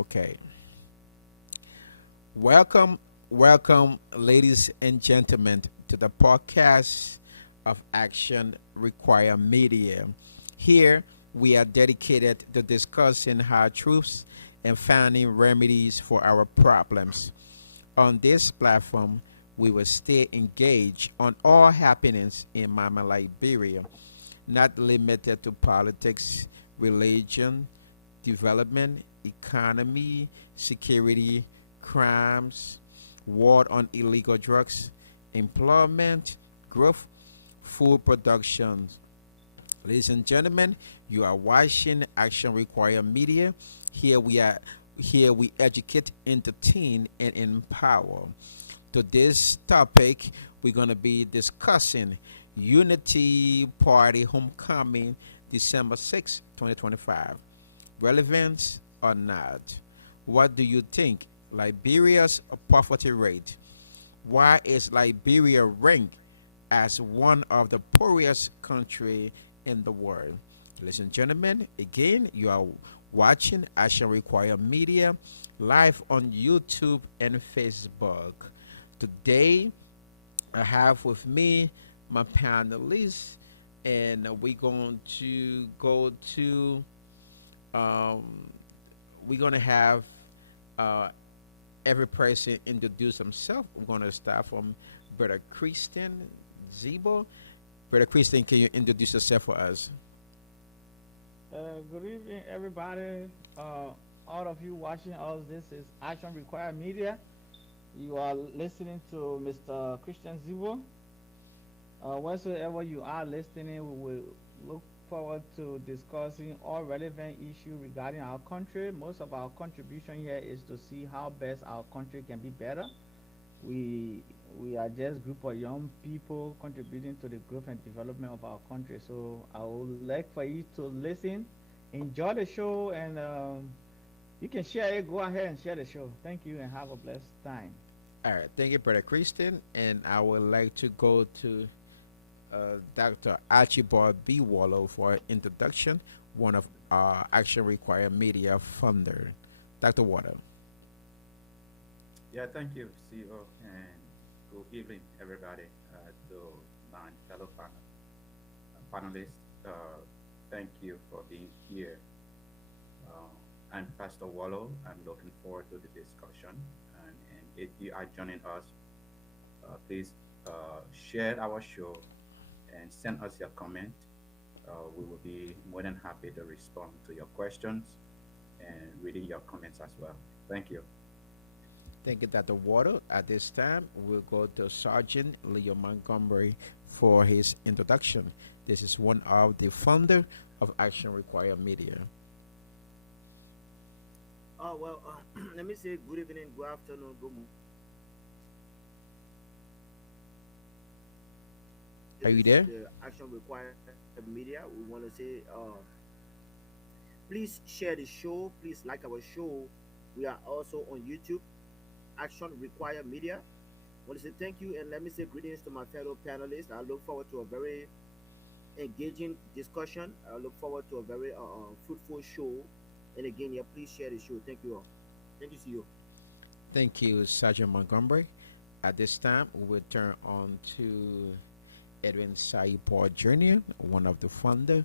Okay. Welcome, ladies and gentlemen, to the podcast of Action Require Media. Here, we are dedicated to discussing hard truths and finding remedies for our problems. On this platform, we will stay engaged on all happenings in Mama Liberia, not limited to politics, religion, development, economy, security, crimes, war on illegal drugs, employment, growth, food production. Ladies and gentlemen, you are watching Action Require Media. Here we educate, entertain, and empower. To this topic, we're gonna be discussing Unity Party Homecoming December 6, 2025. Relevance or not? What do you think? Liberia's poverty rate. Why is Liberia ranked as one of the poorest country in the world? Ladies and gentlemen, again, you are watching Action Require Media live on YouTube and Facebook. Today, I have with me my panelists, and we're going to go to um, we're going to have uh, every person introduce themselves. We're going to start from Brother Christian Zibo. Brother Christian, can you introduce yourself for us? Good evening, everybody. All of you watching us, this is Action Required Media. You are listening to Mr. Christian Zivo. Wheresoever you are listening, we will look forward to discussing all relevant issues regarding our country. Most of our contribution here is to see how best our country can be better. We we are just group of young people contributing to the growth and development of our country. So I would like for you to listen, enjoy the show, and you can share it. Go ahead and share the show. Thank you and have a blessed time. All right, thank you, Brother Christian. And I would like to go to Dr. Archibald B. Wallow for introduction, one of our Action Require Media founder. Dr. Wallow. Yeah, thank you, CEO, and good evening, everybody, to my fellow panelists. Thank you for being here. I'm Pastor Wallow. I'm looking forward to the discussion. And if you are joining us, please share our show and send us your comment. We will be more than happy to respond to your questions and reading your comments as well. Thank you. Thank you, Dr. Water. At this time, we'll go to Sergeant Leo Montgomery for his introduction. This is one of the founder of Action Require Media. Let me say good evening, good afternoon, good morning. Are This you is there? the Action Required Media. We want to say, please share the show. Please like our show. We are also on YouTube, Action Required Media. I want to say thank you and let me say greetings to my fellow panelists. I look forward to a very engaging discussion. I look forward to a very fruitful show. And again, yeah, please share the show. Thank you all. Thank you, CEO. Thank you, Sergeant Montgomery. At this time, we'll turn on to Edwin Saipor Jr., one of the founder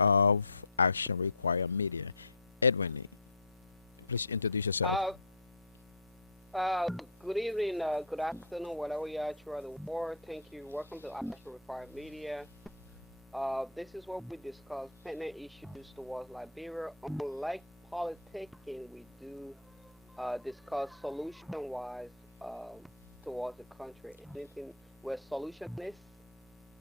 of Action Require Media. Edwin, please introduce yourself. Good evening, good afternoon, whatever you are throughout the world. Thank you. Welcome to Action Required Media. This is what we discuss pertinent issues towards Liberia. Unlike politicking, we do discuss solution-wise towards the country. Anything we're solutionists,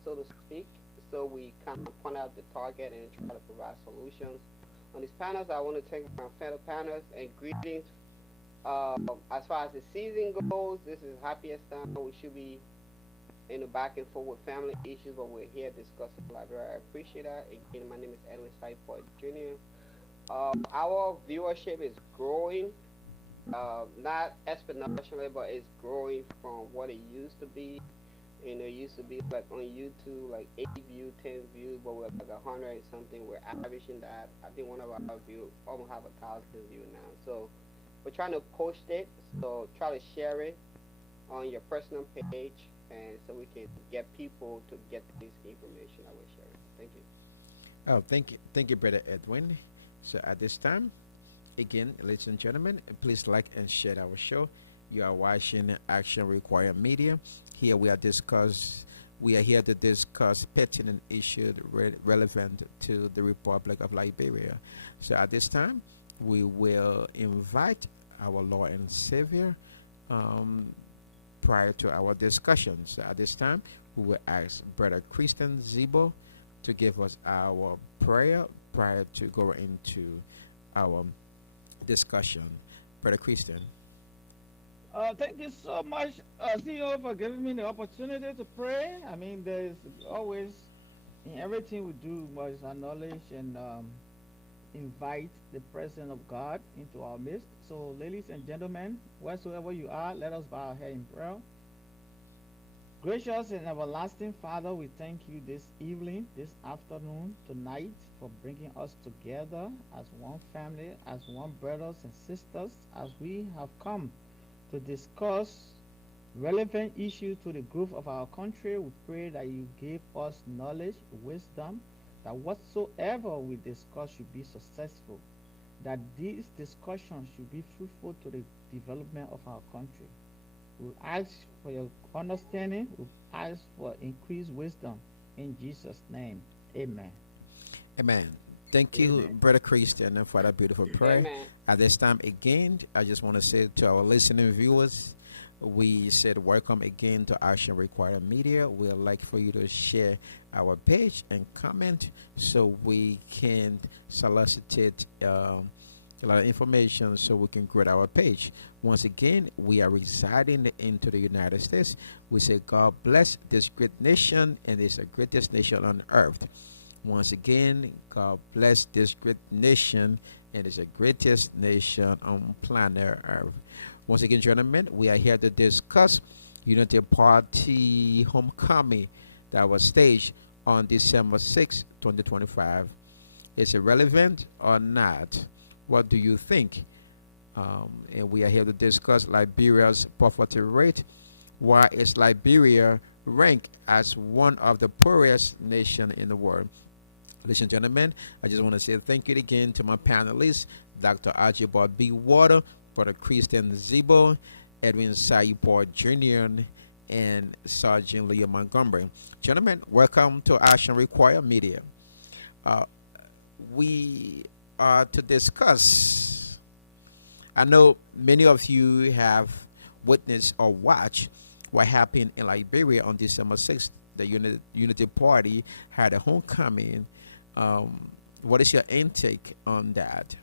so to speak. So we kind of point out the target and try to provide solutions. On these panels, I want to take my fellow panels and greetings. As far as the season goes, this is happiest time. We should be in the back and forth with family issues, but we're here discussing library. I appreciate that. Again, my name is Edwin Saipor Jr. Our viewership is growing, not exponentially, but it's growing from what it used to be. You know, it used to be like on YouTube, like 8 views, 10 views, but we're like 100 and something. We're averaging that. I think one of our views almost have 1,000 views now. So we're trying to post it, so try to share it on your personal page, and so we can get people to get this information that we're sharing. Thank you. Oh, thank you, brother Edwin. So at this time, again, ladies and gentlemen, please like and share our show. You are watching Action Required Media. Here we are here to discuss pertinent issues relevant to the Republic of Liberia. So at this time, we will invite our Lord and Savior um, prior to our discussion. So at this time, we will ask Brother Christian Zibo to give us our prayer prior to going into our discussion. Brother Christian. Thank you so much, CEO, for giving me the opportunity to pray. I mean, there's always, in everything we do, must acknowledge and invite the presence of God into our midst. So, ladies and gentlemen, wheresoever you are, let us bow our head in prayer. Gracious and everlasting Father, we thank you this evening, this afternoon, tonight, for bringing us together as one family, as one brothers and sisters, as we have come to discuss relevant issues to the growth of our country. We pray that you give us knowledge, wisdom, that whatsoever we discuss should be successful, that these discussions should be fruitful to the development of our country. We ask for your understanding. We ask for increased wisdom. In Jesus' name, amen. Amen. Thank you, Amen. Brother Christian, for that beautiful prayer. Amen. At this time, again, I just want to say to our listening viewers, we said welcome again to Action Required Media. We'd like for you to share our page and comment so we can solicit a lot of information so we can grow our page. Once again, we are residing into the United States. We say God bless this great nation, and it's the greatest nation on earth. Once again, God bless this great nation, and it's the greatest nation on planet Earth. Once again, gentlemen, we are here to discuss Unity Party homecoming that was staged on December 6, 2025. Is it relevant or not? What do you think? And we are here to discuss Liberia's poverty rate. Why is Liberia ranked as one of the poorest nations in the world? Ladies and gentlemen, I just want to say thank you again to my panelists, Dr. Archibald B. Water, Brother Christian Zibo, Edwin Sayuport Jr., and Sergeant Leo Montgomery. Gentlemen, welcome to Action Required Media. Uh, we are to discuss. I know many of you have witnessed or watched what happened in Liberia on December 6th. The Unity Party had a homecoming. What is your intake on that?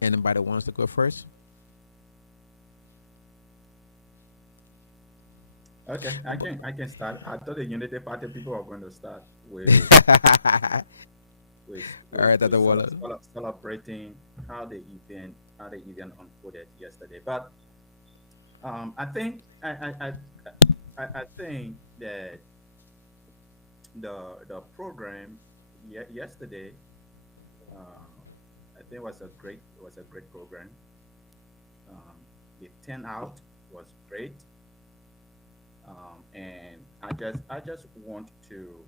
Anybody wants to go first? Okay, I can start. I thought the Unity Party people were going to start with with All right, Dr. Waller. celebrating how the event unfolded yesterday. But I think I think that the program yesterday I think was a great program. The turnout was great, and I just want to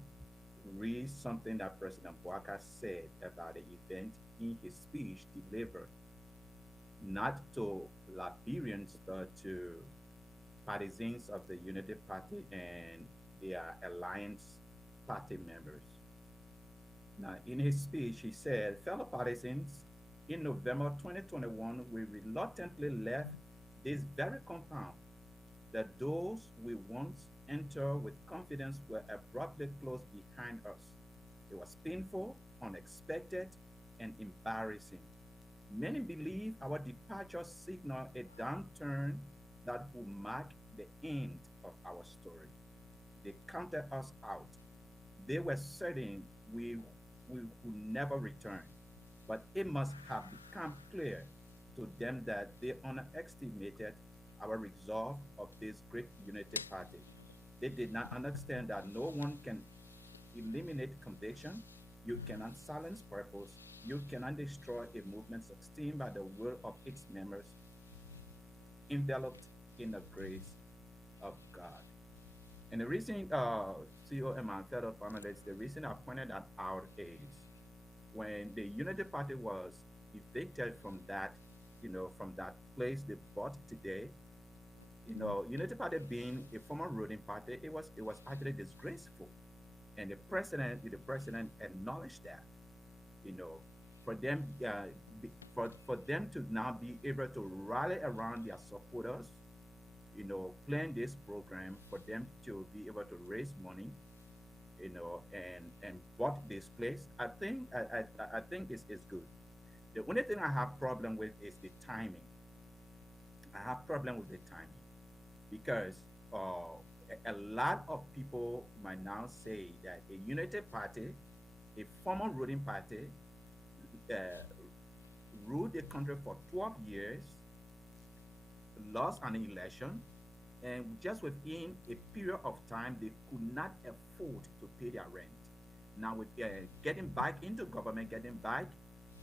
read something that President Boaka said about the event in his speech delivered, not to Liberians but to partisans of the Unity Party and their alliance party members. Now, in his speech, he said, fellow partisans, in November 2021, we reluctantly left this very compound that those we once entered with confidence were abruptly closed behind us. It was painful, unexpected, and embarrassing. Many believe our departure signaled a downturn that will mark the end of our story. They counted us out. They were certain we would never return. But it must have become clear to them that they underestimated our resolve of this great unity party. They did not understand that no one can eliminate conviction, you cannot silence purpose, You cannot destroy a movement sustained by the will of its members, enveloped in the grace of God. And the reason, CEO and my fellow panelists, the reason I pointed that out is when the Unity Party was evicted from that, from that place they bought today, Unity Party being a former ruling party, it was actually disgraceful, and the president acknowledged that, you know, for them for them to now be able to rally around their supporters, plan this program for them to be able to raise money, and bought this place. I think is good. The only thing I have problem with is the timing. I have problem with the timing because a lot of people might now say that a united party, a former ruling party, uh, ruled the country for 12 years, lost an election, and just within a period of time, they could not afford to pay their rent. Now, with getting back into government, getting back,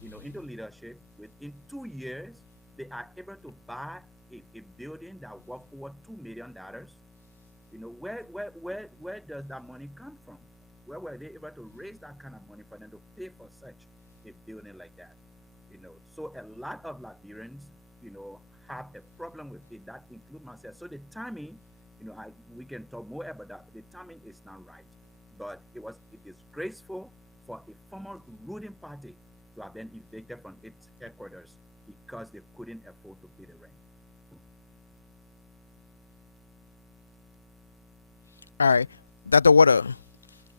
into leadership, within 2 years, they are able to buy a building that worth over $2 million. Where does that money come from? Where were they able to raise that kind of money for them to pay for such a building like that? So a lot of Liberians, have a problem with it. That include myself. So the timing, we can talk more about that. The timing is not right, but it is graceful for a former ruling party to have been evicted from its headquarters because they couldn't afford to pay the rent. All right, Dr. Water,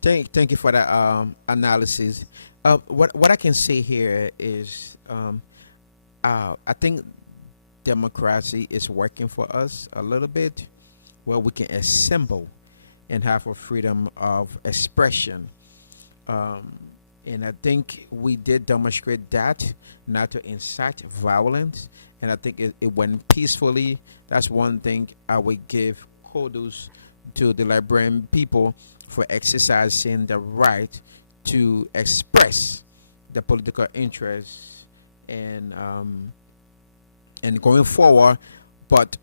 thank you for that analysis. What I can say here is I think democracy is working for us a little bit, where we can assemble and have a freedom of expression. Um, and I think we did demonstrate that, not to incite violence. And I think it went peacefully. That's one thing I would give kudos to the Liberian people for exercising the right to express the political interests and going forward. But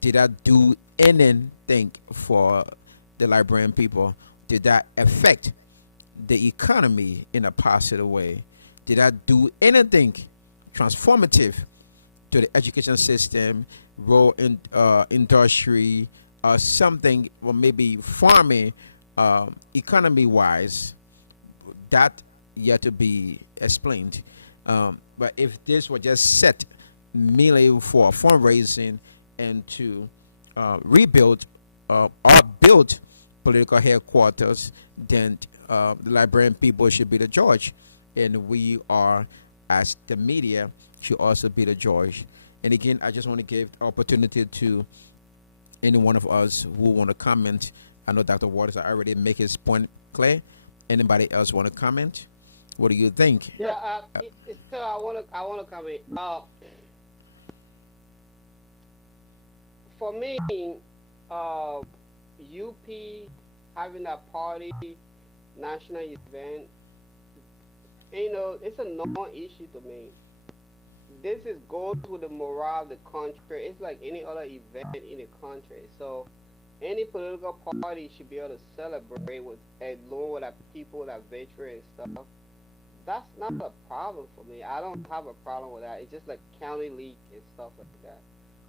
did that do anything for the Liberian people? Did that affect the economy in a positive way? Did that do anything transformative to the education system, rural industry, something, or maybe farming, economy wise? That yet to be explained. But if this were just set merely for fundraising and to rebuild or build political headquarters, then the Liberian people should be the judge, and we are, as the media, should also be the judge. And again, I just want to give opportunity to any one of us who want to comment. I know Dr. Waters already make his point clear. Anybody else want to comment? What do you think? Yeah. So I wanna comment. For me, UP having that party national event, it's a non-issue to me. This is goes with the morale of the country. It's like any other event in the country. So any political party should be able to celebrate with along with our people, our veterans and stuff. That's not a problem for me. I don't have a problem with that. It's just like county league and stuff like that.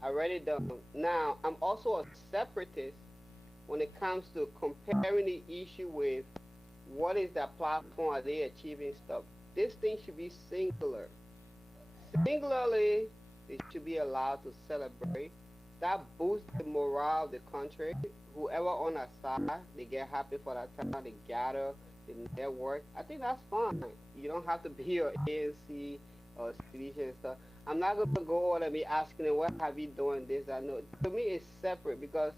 I really don't. Now, I'm also a separatist when it comes to comparing the issue with what is that platform, are they achieving stuff. This thing should be singular. Singularly, they should be allowed to celebrate. That boosts the morale of the country. Whoever on our side, they get happy for that time, they gather, they network. I think that's fine. You don't have to be your ANC or CDC and stuff. I'm not gonna go on and be asking them what have you doing this. I know to me it's separate because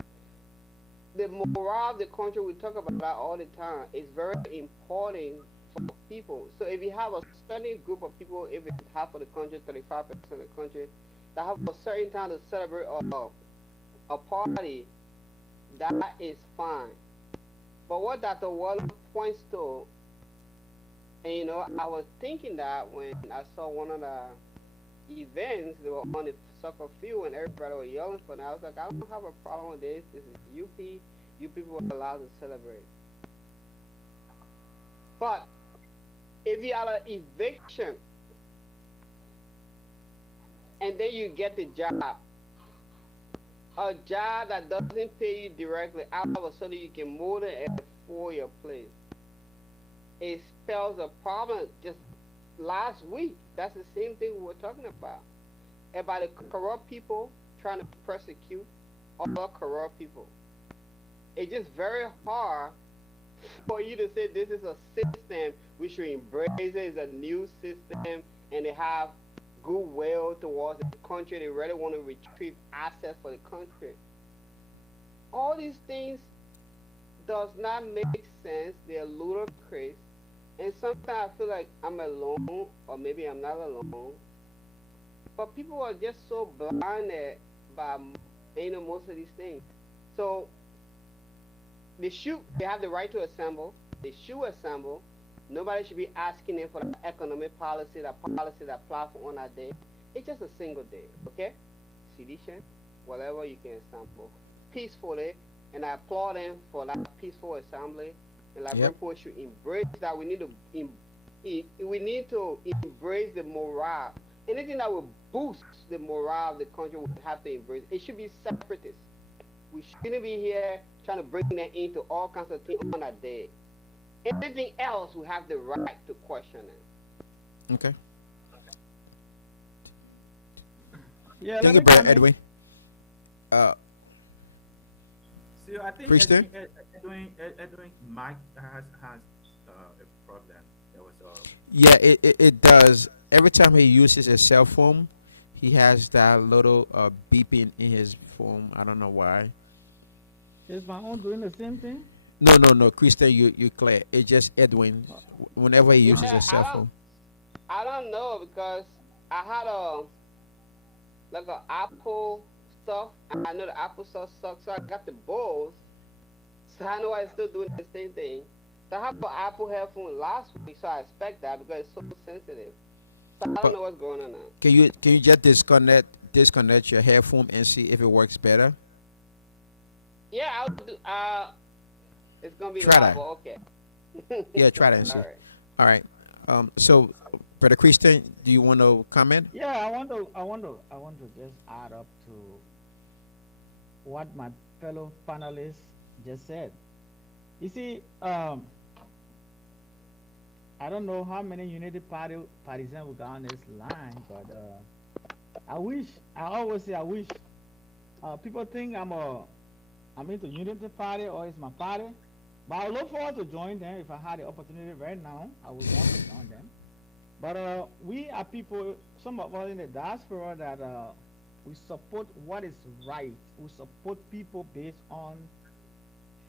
the morale of the country, we talk about that all the time, is very important for people. So if you have a certain group of people, if it's half of the country, 35% of the country, that have a certain time to celebrate a party, that is fine. But what Dr. Waller points to And I was thinking that when I saw one of the events, they were on the soccer field and everybody was yelling for them. I was like, I don't have a problem with this. This is UP. You people are allowed to celebrate. But if you have an eviction and then you get the job, a job that doesn't pay you directly, all of a sudden you can move it and for your place. It spells a problem. Just last week, that's the same thing we were talking about the corrupt people trying to persecute other corrupt people. It's just very hard for you to say this is a system we should embrace it. It's a new system, and they have goodwill towards the country. They really want to retrieve assets for the country. All these things does not make sense. They're ludicrous, and sometimes I feel like I'm alone, or maybe I'm not alone. But people are just so blinded by most of these things. So they have the right to assemble. They should assemble. Nobody should be asking them for the economic policy, the policy that platform on that day. It's just a single day, okay? Sedition, whatever you can assemble peacefully, and I applaud them for that peaceful assembly. And like Yep. people should embrace that. We need to embrace the morale. Anything that will boost the morale of the country, we have to embrace. It should be separatist. We shouldn't be here trying to bring them into all kinds of things on that day. Anything else, we have the right to question it. Okay. Yeah, Thank let you, me Brother come in. Edwin. Uh, So I think Christian? Edwin Mike has a problem. There was a yeah, it does. Every time he uses his cell phone, he has that little beeping in his phone. I don't know why. Is my own doing the same thing? No, Christian, you clear. It's just Edwin. Whenever he uses Yeah, his cell phone. I don't know because I had a Apple stuff. And I know the Apple stuff sucks, so I got the Bose. So I know I'm still doing the same thing. So I have an Apple headphone last week, so I expect that because it's so sensitive. So I But- don't know what's going on now. Can you just disconnect your headphone and see if it works better? Yeah, I'll do. It's gonna be Try live, that. but okay. Yeah, try that and see. All right. All right. So, Brother Christian, do you want to comment? Yeah, I want to just add up to what my fellow panelists just said. You see, I don't know how many Unity partisans we got on this line, but I always say I wish. People think I'm into Unity Party or it's my party, but I look forward to join them if I had the opportunity right now. I would want to join them. But we are people, some of us in the diaspora, that we support what is right. We support people based on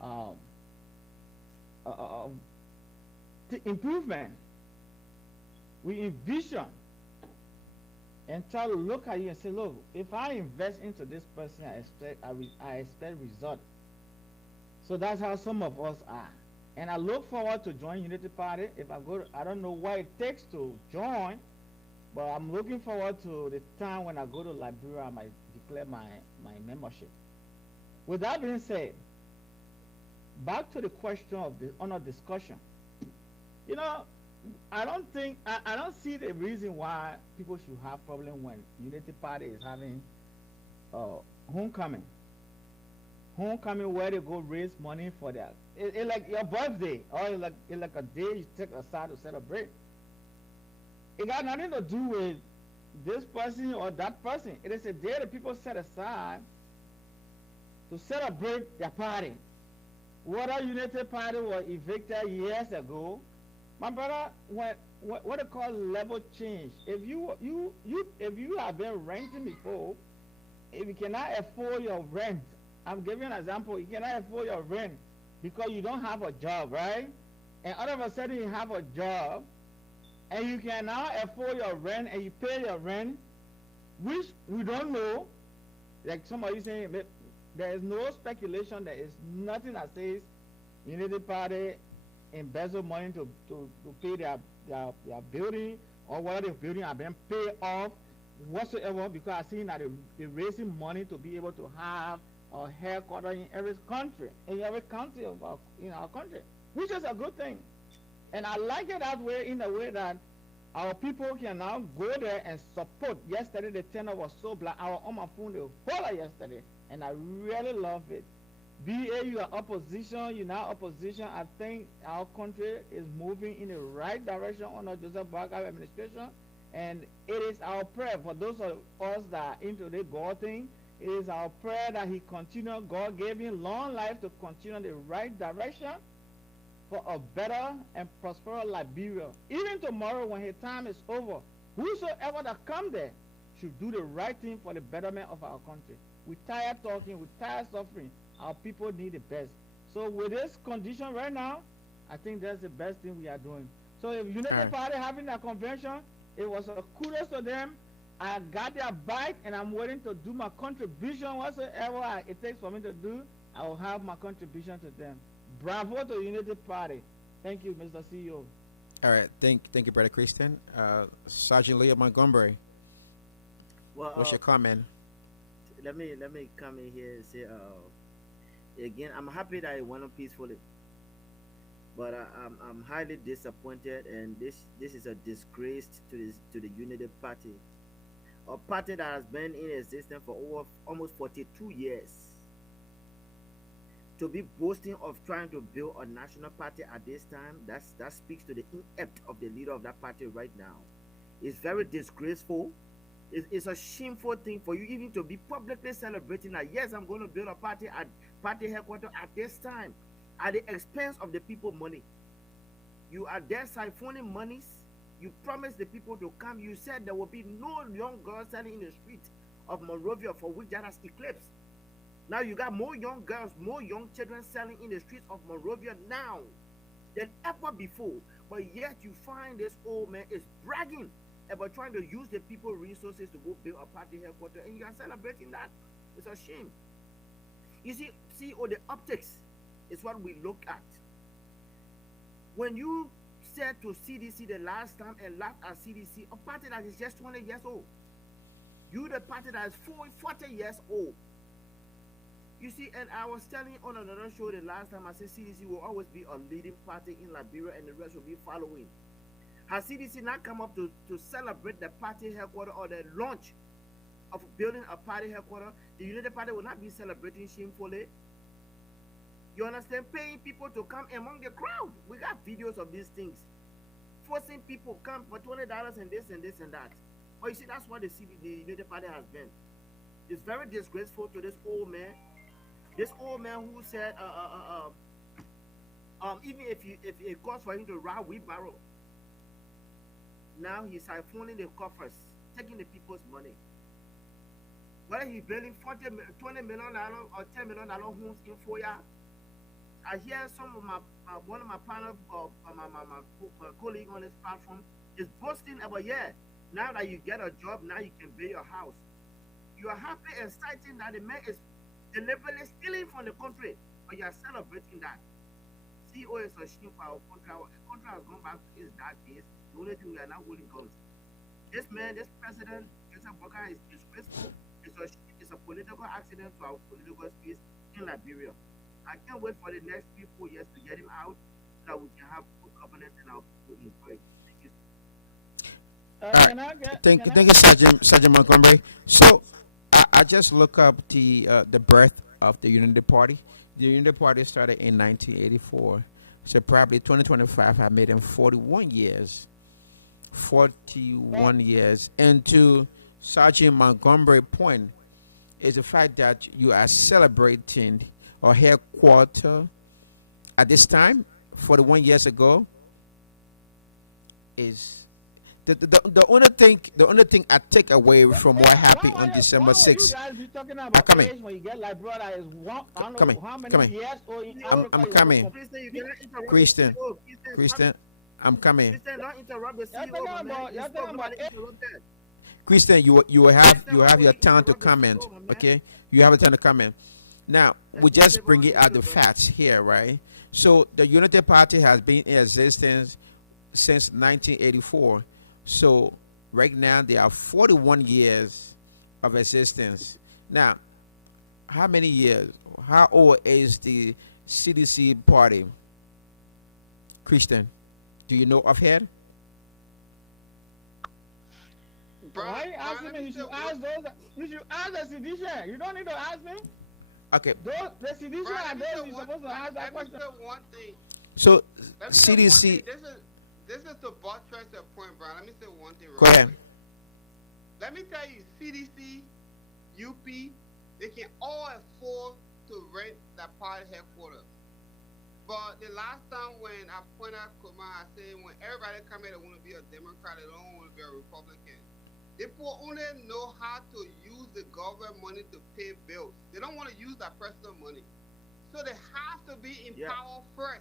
um, the improvement. We envision and try to look at you and say, look, if I invest into this person, I expect result. So that's how some of us are. And I look forward to join Unity Party. If I go, I don't know what it takes to join, but I'm looking forward to the time when I go to Liberia, I might declare my membership. With that being said, back to the question of the honor discussion. You know, I don't see the reason why people should have problem when Unity Party is having homecoming. Homecoming where they go raise money for that. It's like your birthday, or it's like a day you take aside to celebrate. It got nothing to do with this person or that person. It is a day that people set aside to celebrate their party. Whether Unity Party was evicted years ago, my brother, what they call level change. If you have been renting before, if you cannot afford your rent, I'm giving an example. You cannot afford your rent because you don't have a job, right? And all of a sudden you have a job, and you cannot afford your rent, and you pay your rent, which we don't know. Like somebody saying, there is no speculation. There is nothing that says Unity Party embezzle money to pay their building, or whether the building are being paid off whatsoever, because I seen that they're raising money to be able to have a headquarters in every country, in every county of in our country, which is a good thing. And I like it that way, in a way that our people can now go there and support. Yesterday the tenor was so black. I was on my phone the whole lot yesterday, and I really love it. BA, you are opposition, you're not opposition. I think our country is moving in the right direction under Joseph Boakai administration, and it is our prayer for those of us that are into the God thing. It is our prayer that he continue. God gave him long life to continue the right direction for a better and prosperous Liberia. Even tomorrow, when his time is over, whosoever that come there should do the right thing for the betterment of our country. We tired talking, we tired suffering. Our people need the best. So with this condition right now, I think that's the best thing we are doing. So if Unity Party having a convention, it was a kudos to them. I got their back, and I'm willing to do my contribution whatsoever it takes for me to do. I will have my contribution to them. Bravo to Unity Party. Thank you, Mr. CEO. All right, thank you, Brother Christian. Sergeant Leo Montgomery, Well, what's your comment? let me come in here and say, again, I'm happy that it went on peacefully, but I'm highly disappointed, and this is a disgrace to the Unity Party, a party that has been in existence for over almost 42 years. To be boasting of trying to build a national party at this time, that speaks to the inept of the leader of that party right now. It's very disgraceful. It's a shameful thing for you even to be publicly celebrating that, yes, I'm going to build a party at party headquarters at this time, at the expense of the people's money. You are there siphoning monies. You promised the people to come. You said there will be no young girls selling in the street of Monrovia, for which that has eclipsed. Now you got more young girls, more young children selling in the streets of Monrovia now than ever before. But yet you find this old man is bragging about trying to use the people's resources to go build a party headquarters, and you are celebrating that. It's a shame. You see, the optics is what we look at. When you said to CDC the last time and laughed at CDC, a party that is just 20 years old, you the party that is 40 years old. You see, and I was telling on another show the last time, I said CDC will always be a leading party in Liberia, and the rest will be following. Has CDC not come up to celebrate the party headquarters or the launch of building a party headquarters? The United Party will not be celebrating shamefully. You understand? Paying people to come among the crowd. We got videos of these things. Forcing people come for $20 and this and this and that. But you see, that's what the United Party has been. It's very disgraceful to this old man. This old man who said, even if it costs for him to ride wheelbarrow, now he's siphoning the coffers, taking the people's money. Whether he's building $20 million or $10 million homes in 4 years, I hear some of one of my partners, my colleague on this platform, is boasting about, now that you get a job, now you can build your house. You are happy and citing that the man is deliberately stealing from the country, but you are celebrating that. CEO is a shame for our country. Our country has gone back to its dark days. The only thing we are now holding guns. This man, this president, Joseph Boakai, is disgraceful. It's a political accident to our political space in Liberia. I can't wait for the next 3-4 years to get him out so that we can have good governance and our people enjoy. Thank you. Thank you, Sergeant Montgomery. So I just look up the birth of the Unity Party. The Unity Party started in 1984. So probably 2025 I made him 41 years. 41 years. And to Sergeant Montgomery's point is the fact that you are celebrating a headquarter at this time, 41 years ago, is the only thing I take away from what happened on December 6th. I'm coming. I'm coming. Christian, I'm coming. Christian, you will have your turn to comment. Okay, you have a turn to comment. Now we just bring it out the facts here, right? So the Unity Party has been in existence since 1984. So right now there are 41 years of existence. Now, how many years? How old is the CDC party? Christian, do you know offhand? Why you asking me? You should ask those. You should ask the seditious. You don't need to ask me. Okay. Those the seditious are those you're supposed to ask that question. Let me say one thing. So Let me say one CDC. thing. This is the buttress your point, Brian. Let me say one thing Go real ahead. quick. Let me tell you, CDC, UP, they can all afford to rent that party headquarters. But the last time when I pointed out Kuma, I said when everybody come here, they want to be a Democrat, they don't want to be a Republican. They people only know how to use the government money to pay bills. They don't want to use that personal money. So they have to be in power first.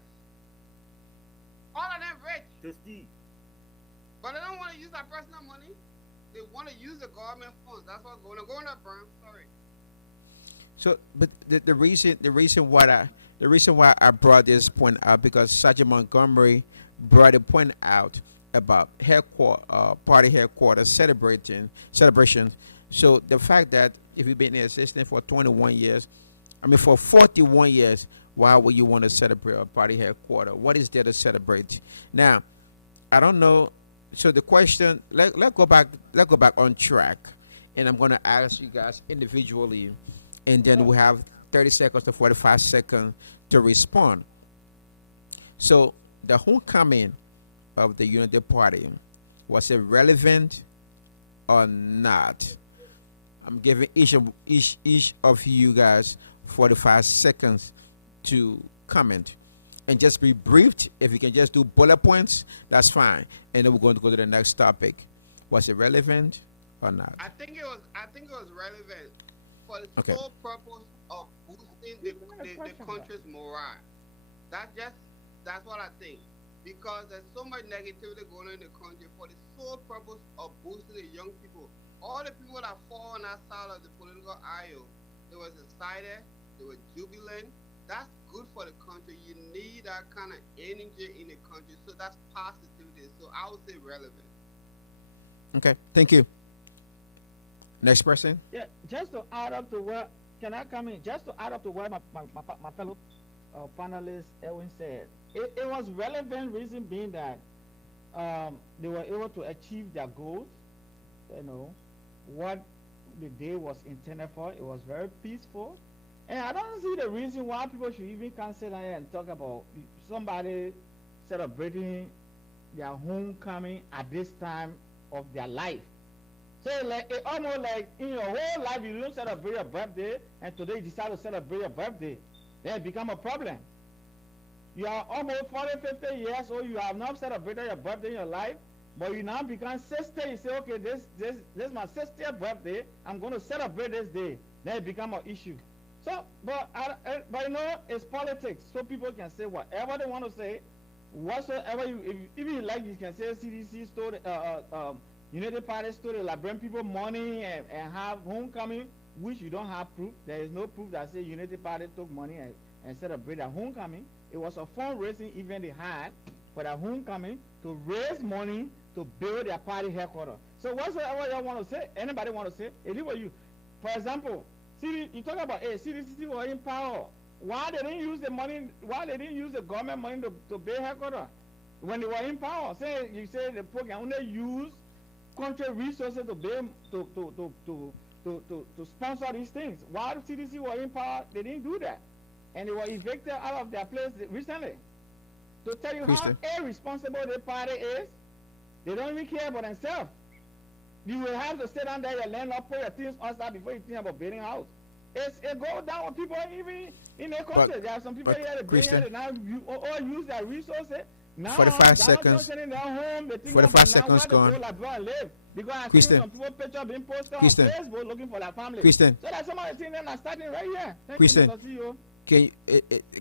All of them rich. Trustee. But they don't want to use that personal money. They want to use the government funds. That's what's going on. Go on up, Brian. Sorry. So, but the reason why I brought this point out because Sergeant Montgomery brought a point out about party headquarters celebrations. So the fact that if you've been in assistant for 21 years, for 41 years, why would you want to celebrate a party headquarters? What is there to celebrate? Now, I don't know. So the question, let's go back on track, and I'm going to ask you guys individually, and then we have 30 seconds to 45 seconds to respond. So the homecoming of the Unity Party, was it relevant or not? I'm giving each of you guys 45 seconds to comment. And just be briefed. If you can just do bullet points, that's fine. And then we're going to go to the next topic. Was it relevant or not? I think it was relevant for the sole purpose of boosting the country's morale. That's what I think. Because there's so much negativity going on in the country for the sole purpose of boosting the young people. All the people that fall on that side of the political aisle, they was excited, they were jubilant. That's good for the country. You need that kind of energy in the country. So that's positivity. So I would say relevant. Okay, thank you. Next person. Yeah, just to add up to what, can I come in? Just to add up to what my fellow panelist Edwin said. It was relevant, reason being that they were able to achieve their goals. What the day was intended for. It was very peaceful. And I don't see the reason why people should even come sit here and talk about somebody celebrating their homecoming at this time of their life. So it almost like in your whole life you don't celebrate your birthday, and today you decide to celebrate your birthday. Then it become a problem. You are almost 40, 50 years old, you have not celebrated your birthday in your life, but you now become 60, you say, okay, this is my 60th birthday, I'm going to celebrate this day. Then it become an issue. So, but it's politics, so people can say whatever they want to say, whatsoever, if you like, you can say CDC stole, Unity Party stole the Liberian people money and have homecoming, which you don't have proof. There is no proof that say Unity Party took money and celebrate their homecoming. It was a fundraising event they had for their homecoming to raise money to build their party headquarters. So whatsoever you want to say, anybody want to say, it is what you. For example, you talk about CDC were in power. Why they didn't use the money? Why they didn't use the government money to build headquarters when they were in power? You say the program only use country resources to build to sponsor these things. While CDC were in power, they didn't do that. And they were evicted out of their place recently. To tell you how irresponsible the party is, they don't even care about themselves. You will have to sit down there, your landlord, put your things outside before you think about building a house. It goes down with people even in their country. There are some people here that bring here now all use their resources. Now, 45 seconds. In their home, they think 45 seconds gone. Because I Christian. see some people picture being posted on Facebook looking for their family. Christian. So that's some of the things that are starting right here. Thank Christian. you,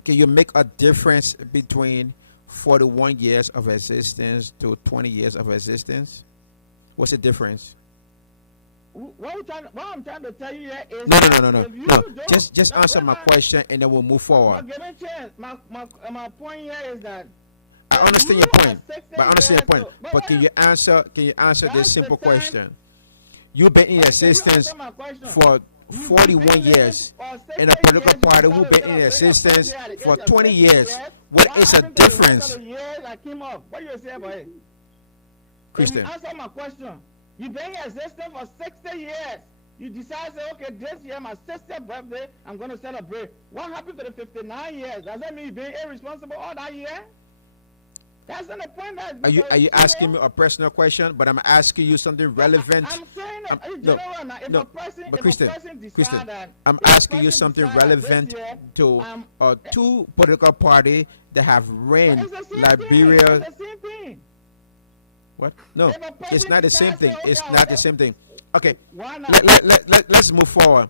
Can you make a difference between 41 years of existence to 20 years of existence? What's the difference? What I'm trying to tell you here is No. Just answer my question and then we'll move forward. Give me a chance. My point here is that I understand your point. are 60 But I understand your years point. old. But can you answer? Can you answer this That's the simple time. question? You've been in Can you existence answer my question? for You've 41 been living years for in a 60 political years. You party who decided been to in celebrate your existence birthday at the for age of 20 60 years. years. What is a happened to the rest difference, of the years that came up? What you say about it? Can you Christian? answer my question? You've been in existence for 60 years. You decide, say, okay, this year, my 60th birthday, I'm going to celebrate. What happened to the 59 years? Does that mean you've been irresponsible all that year? That's not the point. Are you asking me a personal question? But I'm asking you something relevant. I'm saying that in no, general now, if no, a person, but if Christian, a person decide Christian, that, I'm if a asking you person something decide that relevant this year, to I'm- two political parties that have reigned it's the same Liberia. thing. It's the same thing. What? No, If a person it's not the same decides, thing. okay, It's I'll not the take- same thing. Okay, Why not? let's move forward.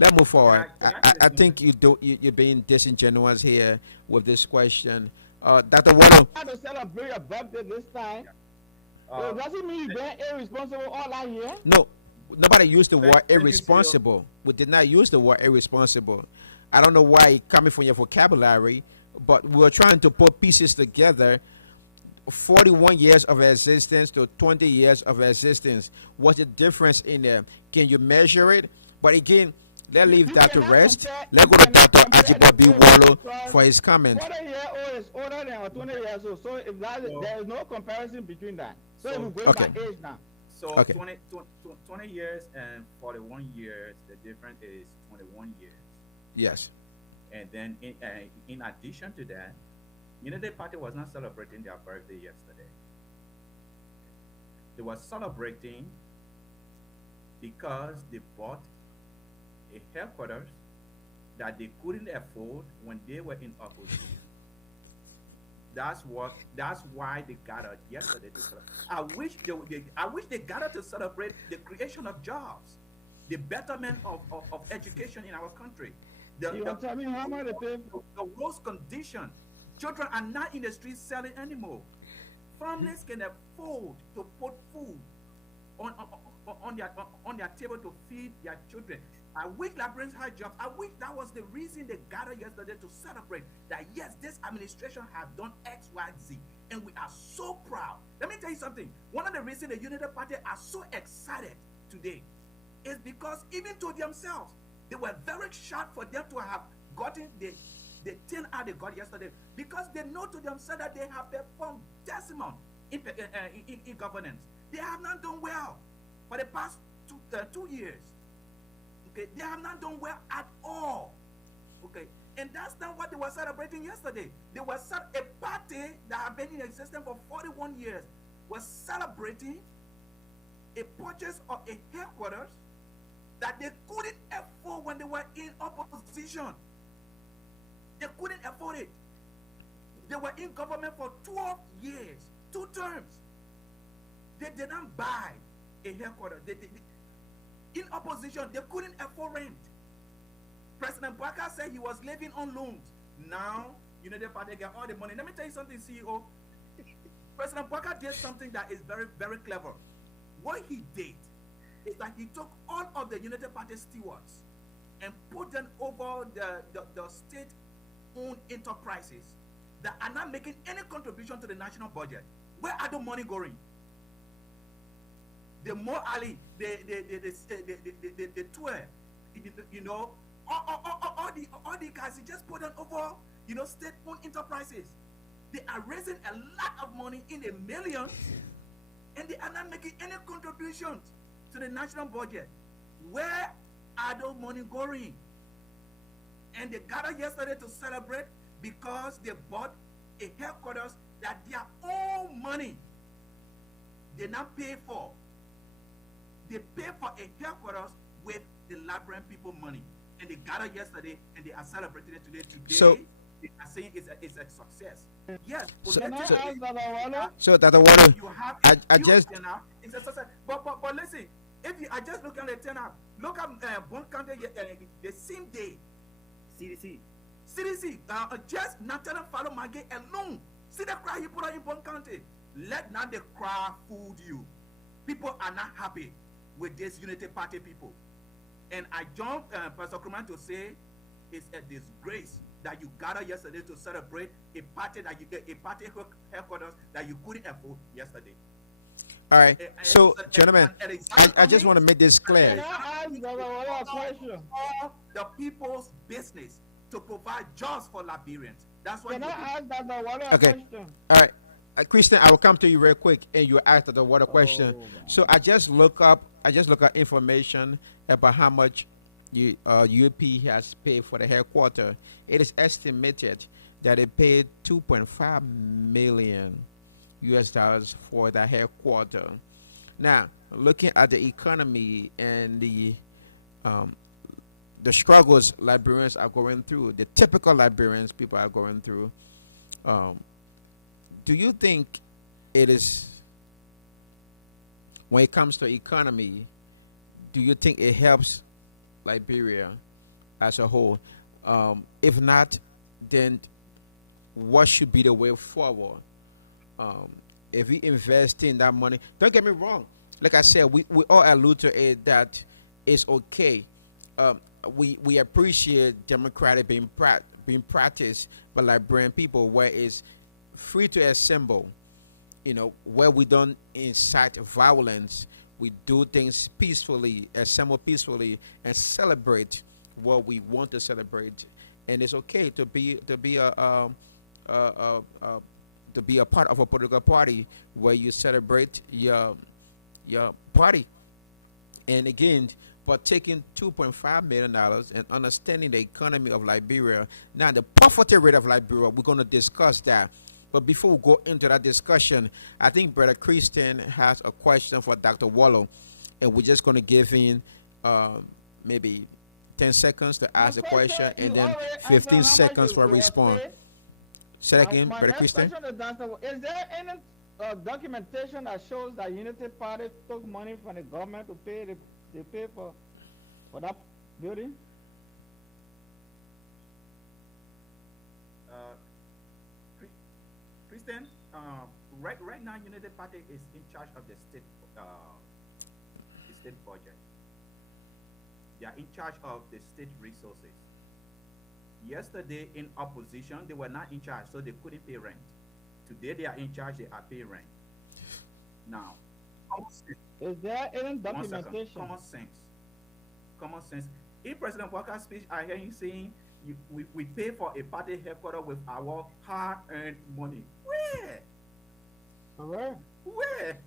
Let's move forward. Can I I say think you're being disingenuous here with this question. Dr. Wallo, How to celebrate your birthday this time? So does it mean you've been irresponsible all that year? no, nobody used the word Thank you, irresponsible. We did not use the word irresponsible. I don't know why it coming from your vocabulary, but we were trying to put pieces together. 41 years of existence to 20 years of existence. What's the difference in there? Can you measure it? But again, let's leave You that to cannot rest. compare- Let's go you to cannot Dr. compare Ajibobi the two Wallo because for his comment. 40-year-old is older than a 20 years old. So if that, So- there is no comparison between that. So if So- we go Okay. by age now. So Okay. 20 years and 41 years, the difference is 21 years. Yes. And then in addition to that, Unity Party was not celebrating their birthday yesterday. They were celebrating because they bought a headquarters that they couldn't afford when they were in opposition. That's why they gathered yesterday to celebrate. I wish they gathered to celebrate the creation of jobs, the betterment of education in our country. You want to tell me how much they pay? The worst condition. Children are not in the streets selling anymore. Families can afford to put food on their table to feed their children. I wish Liberians had jobs. I wish that was the reason they gathered yesterday to celebrate that yes, this administration has done X, Y, Z, and we are so proud. Let me tell you something. One of the reasons the Unity Party are so excited today is because even to themselves, they were very shocked for them to have gotten the thing out they got yesterday, because they know to themselves that they have performed decimal in governance. They have not done well for the past 2 years. Okay, they have not done well at all. Okay, and that's not what they were celebrating yesterday. They were a party that had been in existence for 41 years was celebrating a purchase of a headquarters that they couldn't afford when they were in opposition. They couldn't afford it. They were in government for 12 years, 2 terms. They did not buy a headquarters. In opposition, they couldn't afford rent. President Baka said he was living on loans. Now, the party get all the money. Let me tell you something, CEO. President Baka did something that is very, very clever. What he did is that he took all of the Unity Party stewards and put them over the state-owned enterprises that are not making any contribution to the national budget. Where are the money going? The Mo Ali, the tour, all the guys, he just put them over, state-owned enterprises. They are raising a lot of money in the millions, and they are not making any contributions to the national budget. Where are those money going? And they gathered yesterday to celebrate because they bought a headquarters that their own money did not pay for. They pay for a headquarters with the Liberian people money. And they gathered yesterday and they are celebrating it today. So, they are saying it's a success. Yes. So Dr. Wallo, you have I just it's a success. But listen, if you are just looking at the turnout, look at Bon County the same day. CDC. Just Nathan Follow Maggie alone. See the cry he put out in Bon County. Let not the cry fool you. People are not happy with this Unity Party people. And I joined Pastor Kruman to say it's a disgrace that you gathered yesterday to celebrate a party that a party headquarters that you couldn't afford yesterday. All right. So, gentlemen, I just want to make this Can clear. I ask Brother Waller a question? The people's business to provide jobs for Liberians. That's what Can you I do. ask Brother Waller a Okay. question? All right. Christian, I will come to you real quick, and you asked the water question. Oh, So I just look up information about how much UP has paid for the headquarters. It is estimated that it paid 2.5 million US dollars for the headquarters. Now, looking at the economy and the struggles Liberians are going through, the typical Liberians people are going through, do you think it is, when it comes to economy, do you think it helps Liberia as a whole? If not, then what should be the way forward? If we invest in that money, don't get me wrong. Like I said, we all allude to it that it's okay. We appreciate democratic being practiced by Liberian people, where it's free to assemble, where we don't incite violence. We do things peacefully, assemble peacefully, and celebrate what we want to celebrate. And it's okay to be a part of a political party where you celebrate your party. And again, but taking $2.5 million and understanding the economy of Liberia. Now, the poverty rate of Liberia, we're going to discuss that. But before we go into that discussion, I think Brother Christian has a question for Dr. Wallow, and we're just going to give him maybe 10 seconds to ask the question, and then 15 seconds for a response. Say that again, Brother Christian. Is there any documentation that shows that Unity Party took money from the government to pay for that building? Christian, right now, Unity Party is in charge of the state budget. They are in charge of the state resources. Yesterday, in opposition, they were not in charge, so they couldn't pay rent. Today, they are in charge; they are paying rent. Now, is there any documentation? Common sense. In President Walker's speech, I hear him saying, we pay for a party headquarters with our hard-earned money. Where? Where?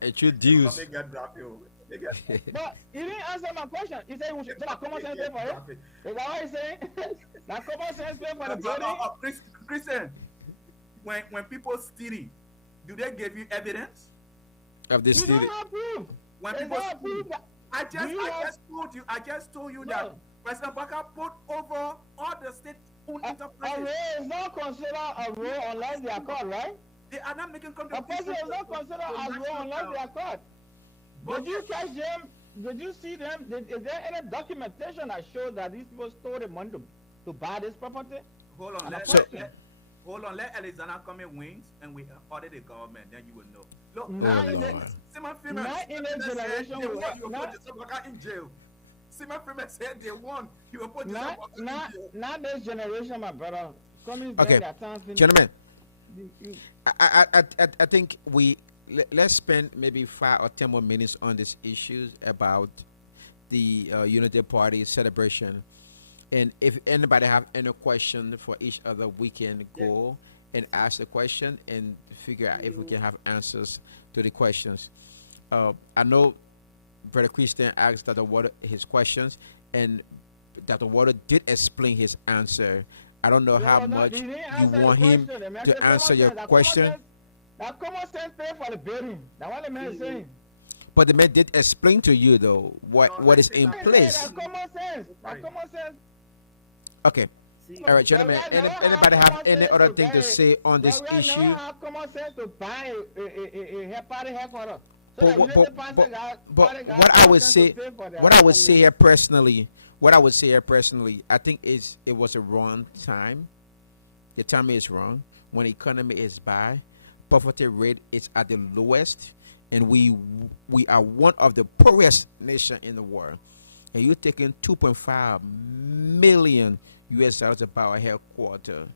It should dues. But you didn't answer my question. You said we should common sense pay for it. Is that what you're saying? That common sense pay for the building? Christian, when people stealing, do they give you evidence of the stealing? You don't have proof. When people steal, I just told you that President Walker put over all the state-owned enterprises. A role is not considered a role unless they are caught, right? They are not making A contributions. person is not considered a role unless they are caught. Did you catch them? Did you see them? Is there any documentation that shows that these people stole the money to buy this property? Hold on, let Alexander come in wings and we audit the government, then you will know. Look, not in the generation we want in jail. Simon Freeman said they won. You will put not this generation, my brother. Okay, gentlemen, I think let's spend maybe 5 or 10 more minutes on these issues about the Unity Party celebration. And if anybody have any question for each other, we can go and ask the question and figure out if we can have answers to the questions. I know Brother Christian asked Dr. Water his questions, and Dr. Water did explain his answer. I don't know how much you want him to answer your question. That common sense pay for the building. That's what the man is saying. But the man did explain to you, though, what is in place. That's common sense. That's common sense. Okay. All right, gentlemen. Anybody have any other thing to say on this issue? Have common sense to buy a party headquarters. But what I would say here personally, I think it was a wrong time. The time is wrong. When the economy is bad, poverty rate is at the lowest, and we are one of the poorest nation in the world. And you're taking 2.5 million U.S. dollars about our headquarters.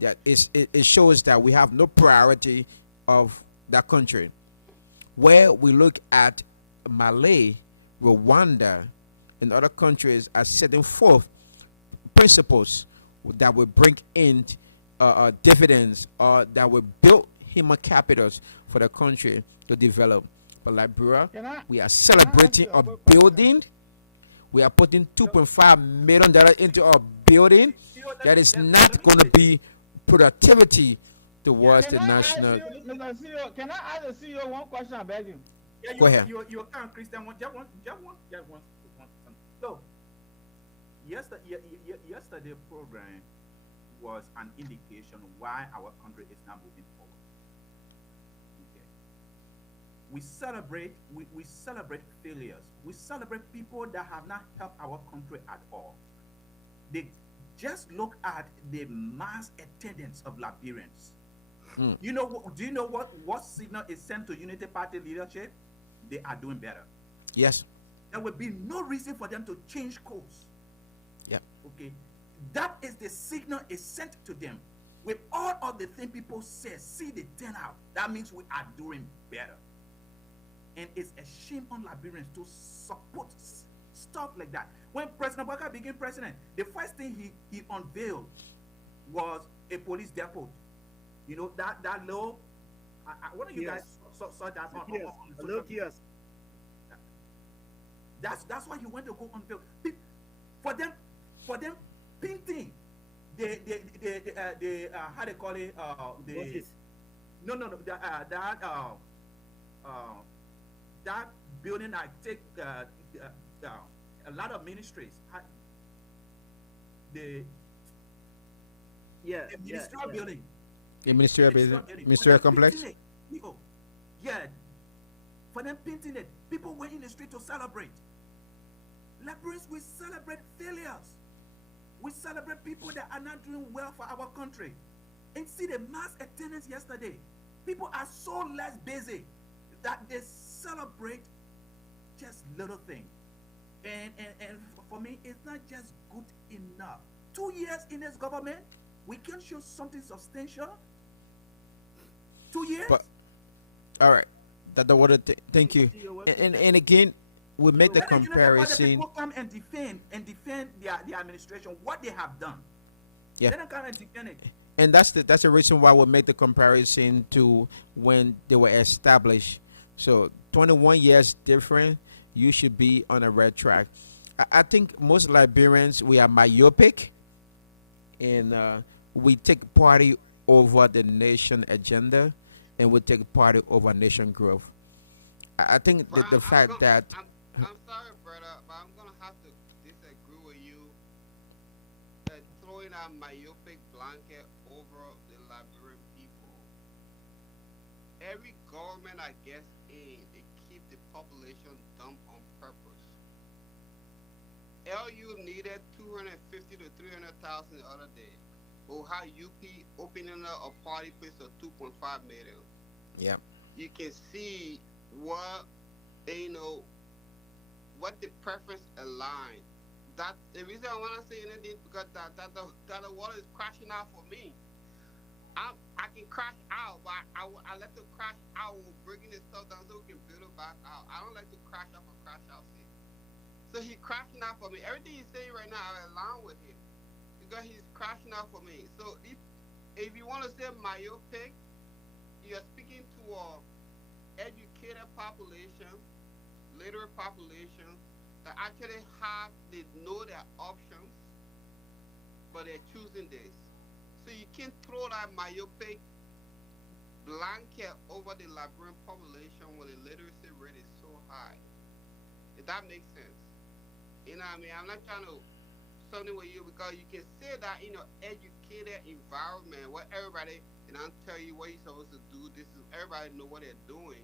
That is, it shows that we have no priority of that country. Where we look at Malay, Rwanda, and other countries are setting forth principles that will bring in dividends or that will build human capitals for the country to develop. But Liberia, we are celebrating a building. We are putting $2.5 million into a building that is not going to be productivity towards the national. Mr. CEO, can I ask the CEO one question? I beg you. Yeah, Go ahead. You can't Christian one. Just one. So, yesterday program was an indication why our country is not moving forward. Okay. We celebrate failures. We celebrate people that have not helped our country at all. They just look at the mass attendance of Liberians. Do you know what signal is sent to Unity Party leadership? They are doing better. Yes. There will be no reason for them to change course. Yeah. Okay. That is the signal is sent to them. With all of the things people say, see the turnout. That means we are doing better. And it's a shame on Liberians to support stuff like that. When President Walker became president, the first thing he unveiled was a police depot. You know, that law. One of you guys saw that on Look, yes. That's why he went to go unveil. For them painting the how they call it that building I take a lot of ministries. The ministerial building. The ministerial complex. Yeah, for them painting it, people went in the street to celebrate. Liberians, we celebrate failures. We celebrate people that are not doing well for our country. And see the mass attendance yesterday. People are so less busy that they celebrate just little things. And for me, it's not just good enough. 2 years in this government, we can show something substantial. 2 years. But all right, thank you. And again, we make the comparison. People come and defend the administration, what they have done. Yeah. They don't come and defend it. And that's the reason why we make the comparison to when they were established. So 21 years different, you should be on a red track. I think most Liberians, we are myopic, and we take party over the nation agenda, and we take party over nation growth. I think that the fact that I'm sorry, brother, but I'm gonna have to disagree with you. Throwing a myopic blanket over the Liberian people. Every government I guess they keep the population dumb on purpose. LU needed 250 to 300,000 the other day. But how UP opening up a party place of 2.5 million. Yeah. You can see what what the preference align. That the reason I want to say anything because that the water is crashing out for me. I can crash out, but I let the crash out when bringing this stuff down so we can build it back out. I don't like to crash out for crash out sake. So he's crashing out for me. Everything he's saying right now, I align with him because he's crashing out for me. So if you want to say myopic, you're speaking to a educated population, literate population that actually they know their options, but they're choosing this. So you can't throw that myopic blanket over the Liberian population when the literacy rate is so high. If that makes sense. You know what I mean? I'm not trying to something with you because you can say that in an educated environment where everybody and I'll tell you what you're supposed to do. This is everybody know what they're doing.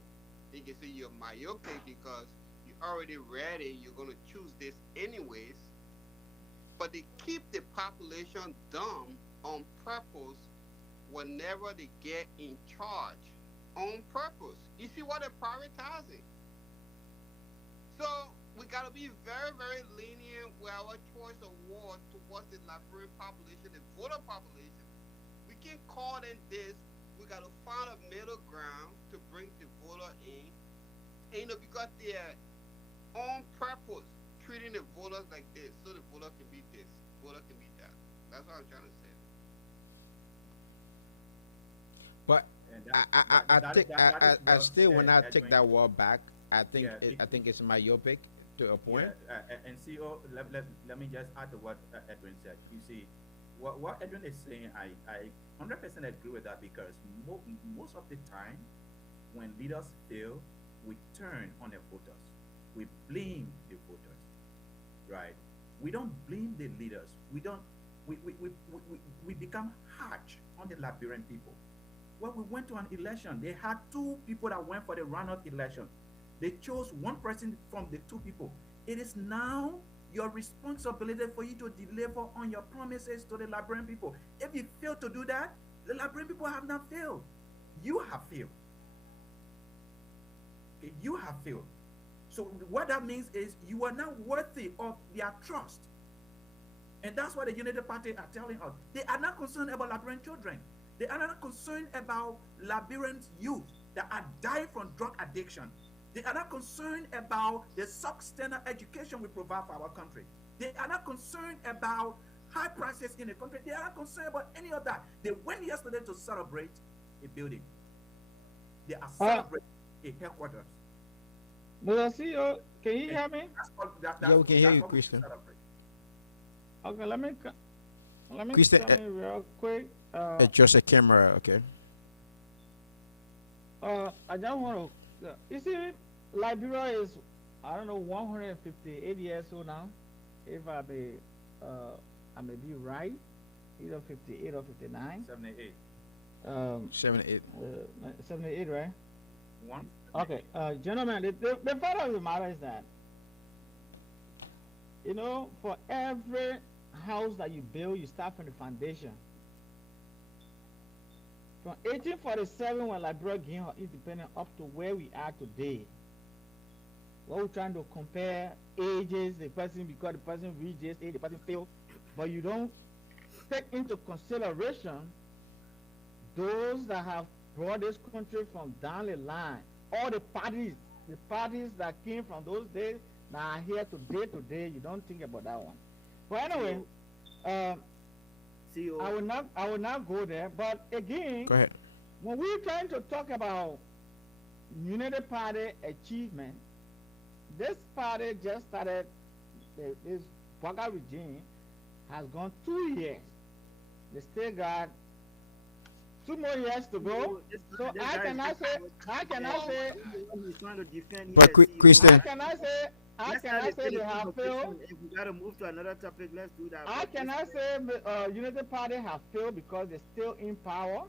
You can say you're myopic because you're already ready. You're gonna choose this anyways. But they keep the population dumb on purpose whenever they get in charge. On purpose. You see what they're prioritizing. So we gotta be very, very lenient with our choice of war towards the Liberian population, the voter population, we can call in this. We got to find a middle ground to bring the voter in. And, because they're on purpose treating the voters like this, so the voter can be this, voter can be that. That's what I'm trying to say. But And I think that is I well still, when said, I take Edwin. that word back, I think Yeah, I think it's myopic to a point. Yeah, and CEO, let me just add to what Edwin said. You see, what Edwin is saying, I 100% agree with that, because most of the time, when leaders fail, we turn on the voters. We blame the voters, right? We don't blame the leaders. We become harsh on the Liberian people. When we went to an election, they had two people that went for the runoff election. They chose one person from the two people. It is now your responsibility for you to deliver on your promises to the Liberian people. If you fail to do that, the Liberian people have not failed. You have failed. Okay, you have failed. So what that means is you are not worthy of their trust. And that's what the Unity Party are telling us. They are not concerned about Liberian children. They are not concerned about Liberian youth that are dying from drug addiction. They are not concerned about the substandard education we provide for our country. They are not concerned about high prices in the country. They are not concerned about any of that. They went yesterday to celebrate a building. They are celebrating a headquarters. Brother CEO, can you hear me? Yeah, we can hear you, Christian. Okay, let me Christian, come in real quick. Adjust the camera, okay? I just want to. You see, Liberia is, I don't know, 158 years old now. If I may be right, either 58 or 59. 78. 78. 78, right? One. Okay, gentlemen, the fact of the matter is that, for every house that you build, you start from the foundation. From 1847, when Liberia gained her independence, up to where we are today, what we're trying to compare ages, the person, because the person reached this age, the person failed, but you don't take into consideration those that have brought this country from down the line. All the parties that came from those days that are here today, you don't think about that one. But anyway, I will not go there. But again, Go ahead. when we're trying to talk about Unity Party achievement, this party just started. This Baka regime has gone 2 years. They still got 2 more years to go. So I cannot say. He's trying to defend But here, Christian, I cannot say they have failed. If we gotta move to another topic, let's do that. I cannot say Unity Party have failed because they're still in power.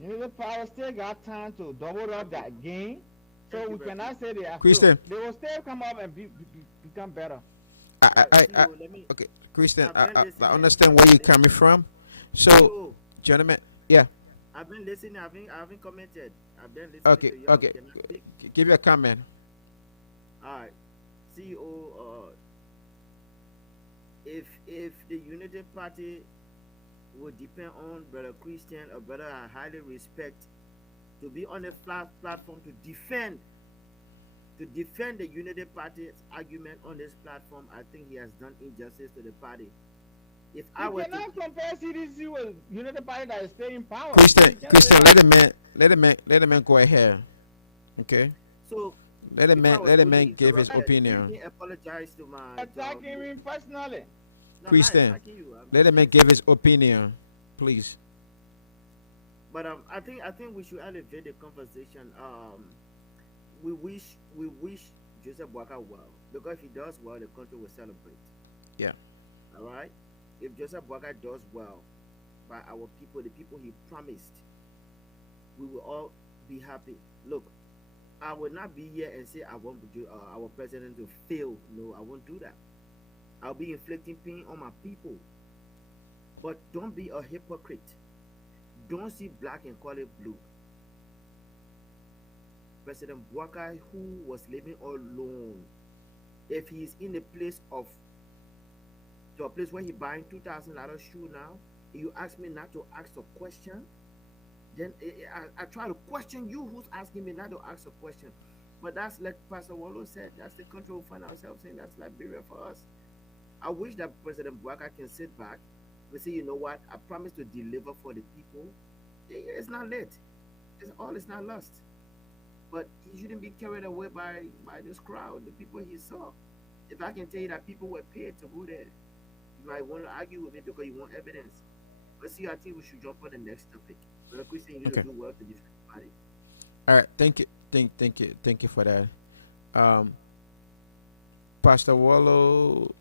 Unity Party still got time to double up that game. So we cannot say they have Christian. failed. They will still come up and become better. okay, Christian, I understand where you're coming from. So, gentlemen, yeah. I've been listening. I haven't commented. I've been listening. Okay, to you. okay. Give your comment. All right, CEO. If the Unity Party would depend on Brother Christian, a brother I highly respect, to be on a platform to defend the Unity Party's argument on this platform, I think he has done injustice to the party. If I were cannot compare CDC with Unity Party that is still in power. Christian, let the man go ahead. Okay. So let the man give his opinion. Apologize to my attacking me personally. No, Christian, let the man give his opinion, please. But I think we should elevate the conversation. We wish Joseph Boakai well, because if he does well, the country will celebrate. Yeah. All right. If Joseph Boakai does well by our people, the people he promised, we will all be happy. Look, I will not be here and say I want our president to fail. No, I won't do that. I'll be inflicting pain on my people. But don't be a hypocrite. Don't see black and call it blue. President Boakai, who was living alone, If he's in a place of to a place where he buying $2,000 shoe now, you ask me not to ask a question, then I try to question you who's asking me not to ask a question. But that's like Pastor Wallo said, that's the country we find ourselves in. That's Liberia for us. I wish that President Bouaka can sit back and say, you know what, I promise to deliver for the people. It's not late. It's not lost. But he shouldn't be carried away by this crowd, the people he saw. If I can tell you that people were paid to go there, you might want to argue with me because you want evidence. But see, I think we should jump on the next topic. But Christian, you need to Okay. do well to defend the body. All right. Thank you. Thank you for that. Um, Pastor Wallo,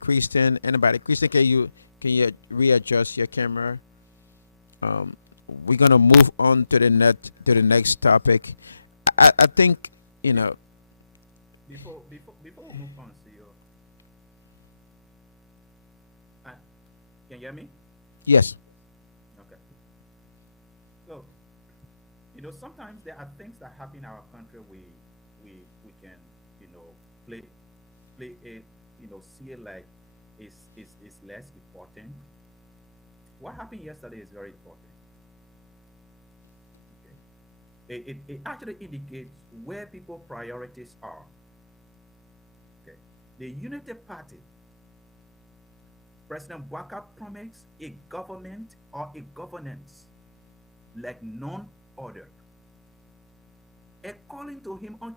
Christian, anybody? Christian, can you readjust your camera? Um, we're gonna move on to the next topic. I think you know. Before we move on, CEO, uh, can you hear me? Yes. Okay. So, sometimes there are things that happen in our country. We can, play it, see it like it's less important. What happened yesterday is very important. Okay. It actually indicates where people priorities are. Okay. The Unity Party, President Bouaka promised a government or a governance like none other. According to him on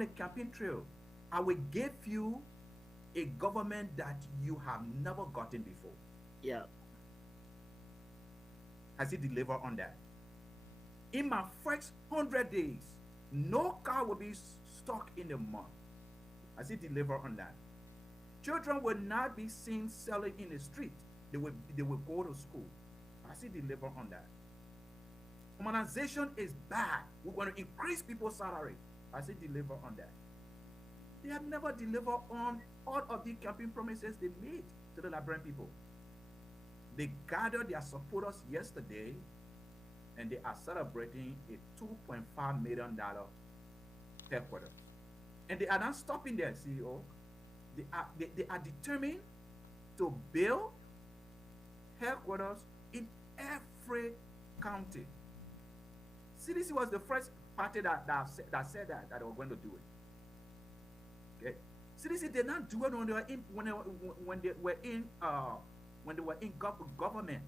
a campaign trail, I will give you a government that you have never gotten before. Yeah. Has he delivered on that? In my first 100 days, no car will be stuck in the mud. Has he delivered on that? Children will not be seen selling in the street. They will go to school. Has he delivered on that? Humanization is bad. We're going to increase people's salary. Has he delivered on that? They have never delivered on all of the campaign promises they made to the Liberian people. They gathered their supporters yesterday and they are celebrating a $2.5 million headquarters. And they are not stopping there, CEO. They are determined to build headquarters in every county. CDC was the first party that said that they were going to do it. Okay, CDC did not do it when they were in government.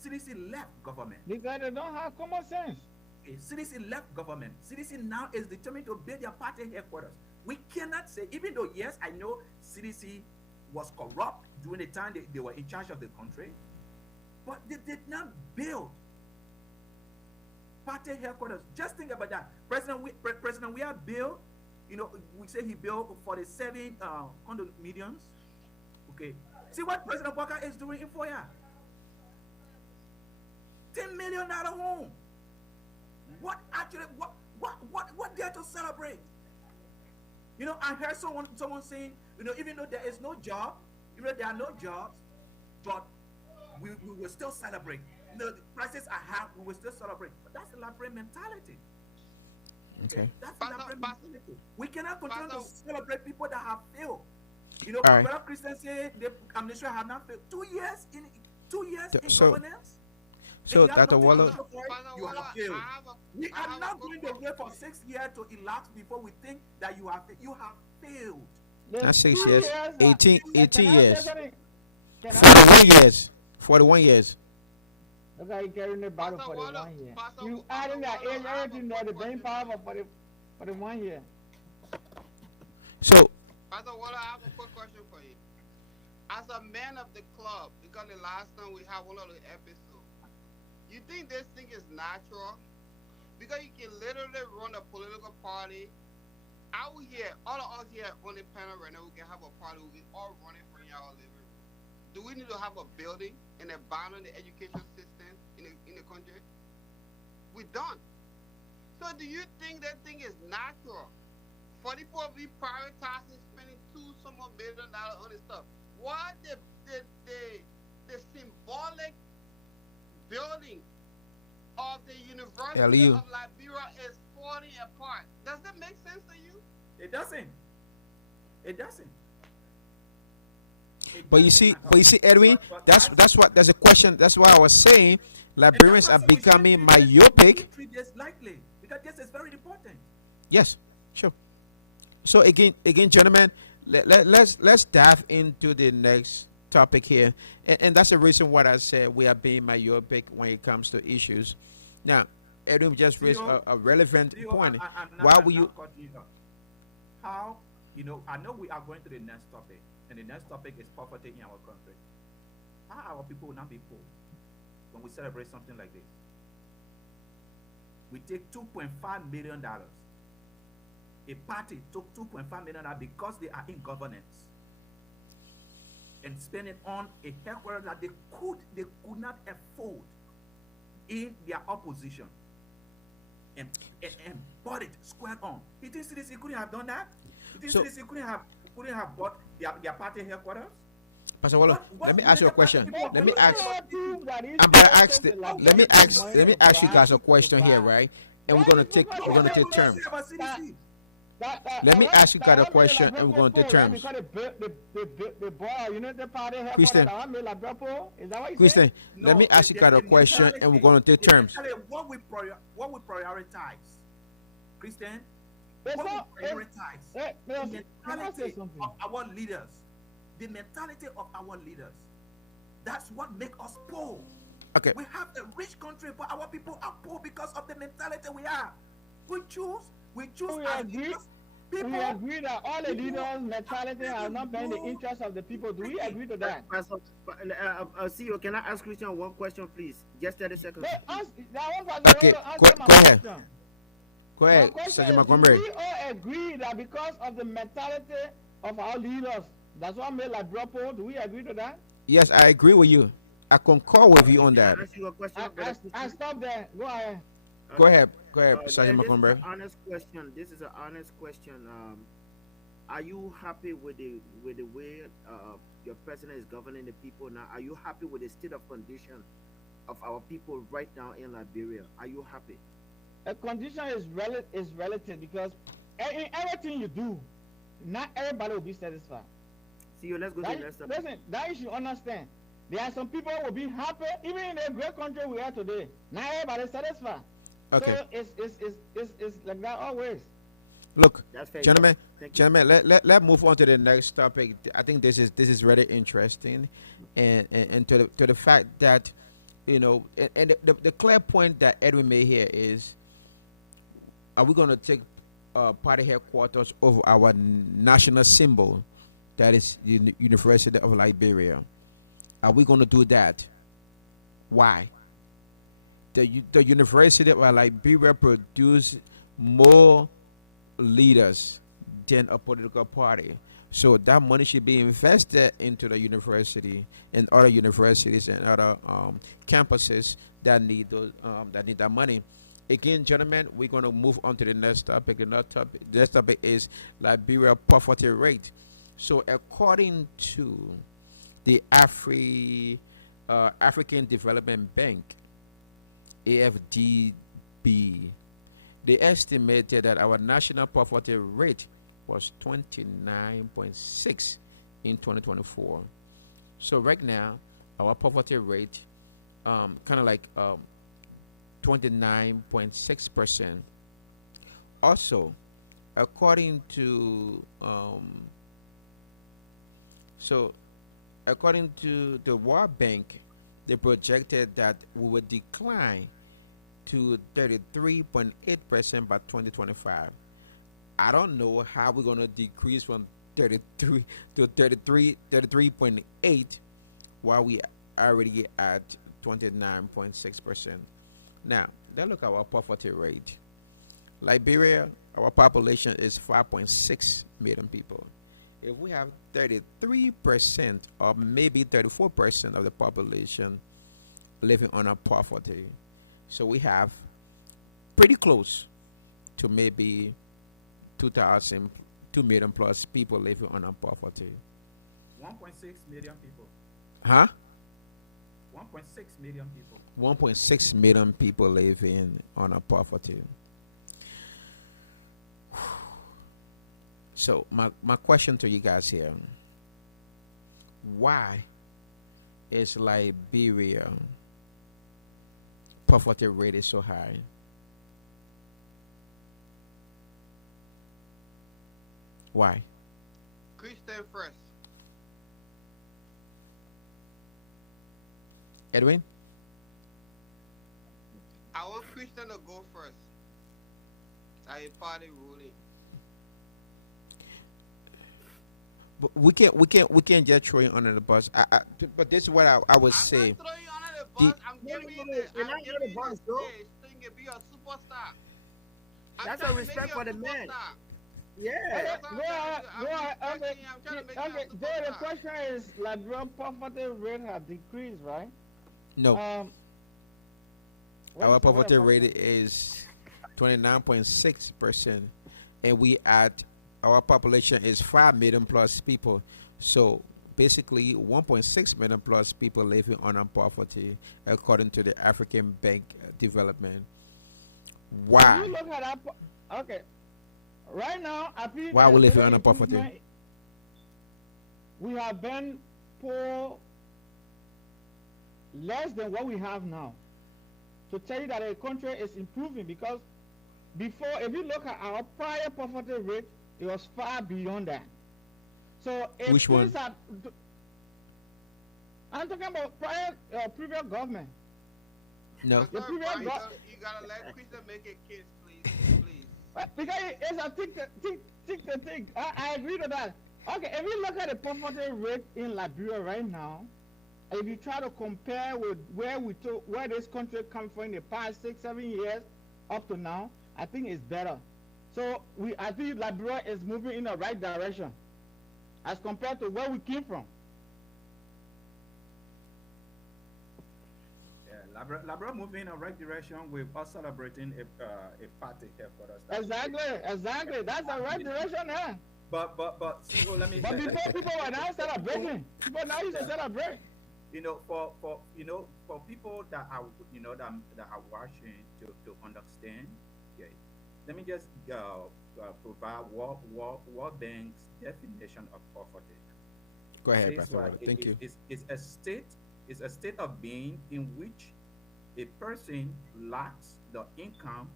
CDC left government. Because they don't have common sense. Okay, CDC left government. CDC now is determined to build their party headquarters. We cannot say, even though yes, I know CDC was corrupt during the time they were in charge of the country, but they did not build party headquarters. Just think about that. President we have built, we say he built 47 condominiums. Okay. See what President Bouaka is doing in 4 years. $10 million home. What there to celebrate? I heard someone saying, even though there is no job, even though there are no jobs, but we will still celebrate. The prices are high, we will still celebrate. But that's the Liberian mentality. Okay. That's the Liberian mentality. We cannot continue to celebrate people that have failed. All right. Brother Christian said the administration have not failed. 2 years in governance. So Dr. Wallo, you have failed. We are not going to wait for 6 years to elapse before we think that you have failed. not 6 years, 18 years, Can I 41 years, 41 years. look how you carrying the bottle for the 1 year. You adding that age, everything there, the brain power for the 1 year. So Pastor Waller, I have a quick question for you. As a man of the club, because the last time we had one of the episodes, you think this thing is natural? Because you can literally run a political party. Out here, all of us here on the panel right now, we can have a party. We all running for y'all living room. Do we need to have a building and abandon the education system in the country? We don't. So do you think that thing is natural? For the people we prioritizing spending $2 million on this stuff. Why the symbolic building of the University of Liberia is falling apart? Does that make sense to you? It doesn't. It doesn't. It But you doesn't see, at but you all. see, Edwin, But that's what there's a question. That's why I was saying and that's Liberians why I are said we shouldn't becoming treat this. We myopic. shouldn't treat this lightly because this is very important. Yes, sure. So again, gentlemen, let's dive into the next topic here, and that's the reason why I said we are being myopic when it comes to issues. Now, Edwin just raised Theo, a relevant Theo, point. Why I'm will you? not cutting you off. How, I know we are going to the next topic, and the next topic is poverty in our country. How our people will not be poor when we celebrate something like this? We take $2.5 million. A party took $2.5 million because they are in governance and spend it on a headquarters that they could not afford in their opposition and bought it squared on. He thinks he couldn't have done that? He thinks he couldn't have bought their party headquarters? Pastor Wallo, let me ask you a question. Let me ask. Let me ask you guys a question here, right? And we're gonna take turns. Let me ask you guys a question, and we're gonna take turns. Christian, Christian, let me ask you guys a question, and we're gonna take turns. What we prioritize, Christian? What we prioritize? The mentality of our leaders. The mentality of our leaders. That's what makes us poor. Okay. We have a rich country, but our people are poor because of the mentality we have. We choose as leaders. We agree that all the leaders' mentality are not been the interest of the people. Do we agree to that? CEO, can I ask Christian one question, please? Just 30 seconds. Okay, go ahead. Go ahead, Sergeant Montgomery. Do we all agree that because of the mentality of our leaders, that's what made like Bropo? Do we agree to that? Yes, I agree with you. I concur with you on that. Can I ask you a question? I stop there. Go ahead. Go ahead, Sergeant Montgomery. This is an honest question. Are you happy with the way your president is governing the people now? Are you happy with the state of condition of our people right now in Liberia? Are you happy? A condition is relative because in everything you do, not everybody will be satisfied. See you. Let's go to the next topic. Listen, that you should understand. There are some people who will be happy, even in the great country we are today. Not everybody is satisfied. Okay. So it's like that always. Look, That's fair. gentlemen, let's move on to the next topic. I think this is really interesting, and to the fact that, and the clear point that Edwin made here is, are we going to take party headquarters over our national symbol, that is the University of Liberia? Are we going to do that? Why? The University of Liberia produce more leaders than a political party. So that money should be invested into the university and other universities and other campuses that need that money. Again, gentlemen, we're going to move on to the next topic. The next topic is Liberia poverty rate. So according to the African Development Bank, AFDB, they estimated that our national poverty rate was 29.6 in 2024. So right now, our poverty rate, kind of like 29.6%. Also, according to the World Bank, they projected that we would decline to 33.8% by 2025. I don't know how we're going to decrease from 33 to 33.8 while we already at 29.6%. Now, let's look at our poverty rate. Liberia, our population is 5.6 million people. If we have 33% or maybe 34% of the population living under poverty, so we have pretty close to maybe 2 million plus people living under poverty. 1.6 million people. Huh? 1.6 million people. 1.6 million people living under poverty. So my question to you guys here: why is Liberia poverty rate is so high? Why? Christian first. Edwin? I want Christian to go first. I party ruling. But we can't just throw you under the bus. But this is what I would I'm say. not throwing you under the The- bus. I'm No, giving no, you no, the you're I'm not giving the you boss, the bro. stage so you can be a superstar. I'm That's trying a to make respect you for a the man. superstar. Yeah. Okay, That's what go ahead, I'm go ahead. trying to Okay, do. I'm trying to make you okay. a Jay, the superstar. question is, Liberian poverty rate has decreased, right? No, What our is the poverty question? rate is 29.6%, and we at our population is 5 million plus people. So basically, 1.6 million plus people living under poverty, according to the African Bank Development. When you Why? look at that, okay, right now, I feel Why that we the living better under poverty? improvement, we have been poor less than what we have now. To tell you that the country is improving, because before, if you look at our prior poverty rate, it was far beyond that. So if Which one? things are, I'm talking about prior previous government. No. The Sorry, previous Brian, go- you gotta let Christian make a case, please. Please. Because it's a tick. I agree to that. Okay, if you look at the poverty rate in Liberia right now, if you try to compare with where this country come from in the past 6-7 years up to now, I think it's better. So I think Liberia is moving in the right direction as compared to where we came from. Yeah, Labra moving in the right direction with us celebrating a party here for us. Exactly. That's the right direction, yeah. But see, oh, let me. But before, people were now celebrating. People now used to celebrate. For people that are that are watching to understand, okay, let me just provide World Bank's definition of poverty. Go ahead, Says Pastor. what Robert. Thank you. It's a state of being in which a person lacks the income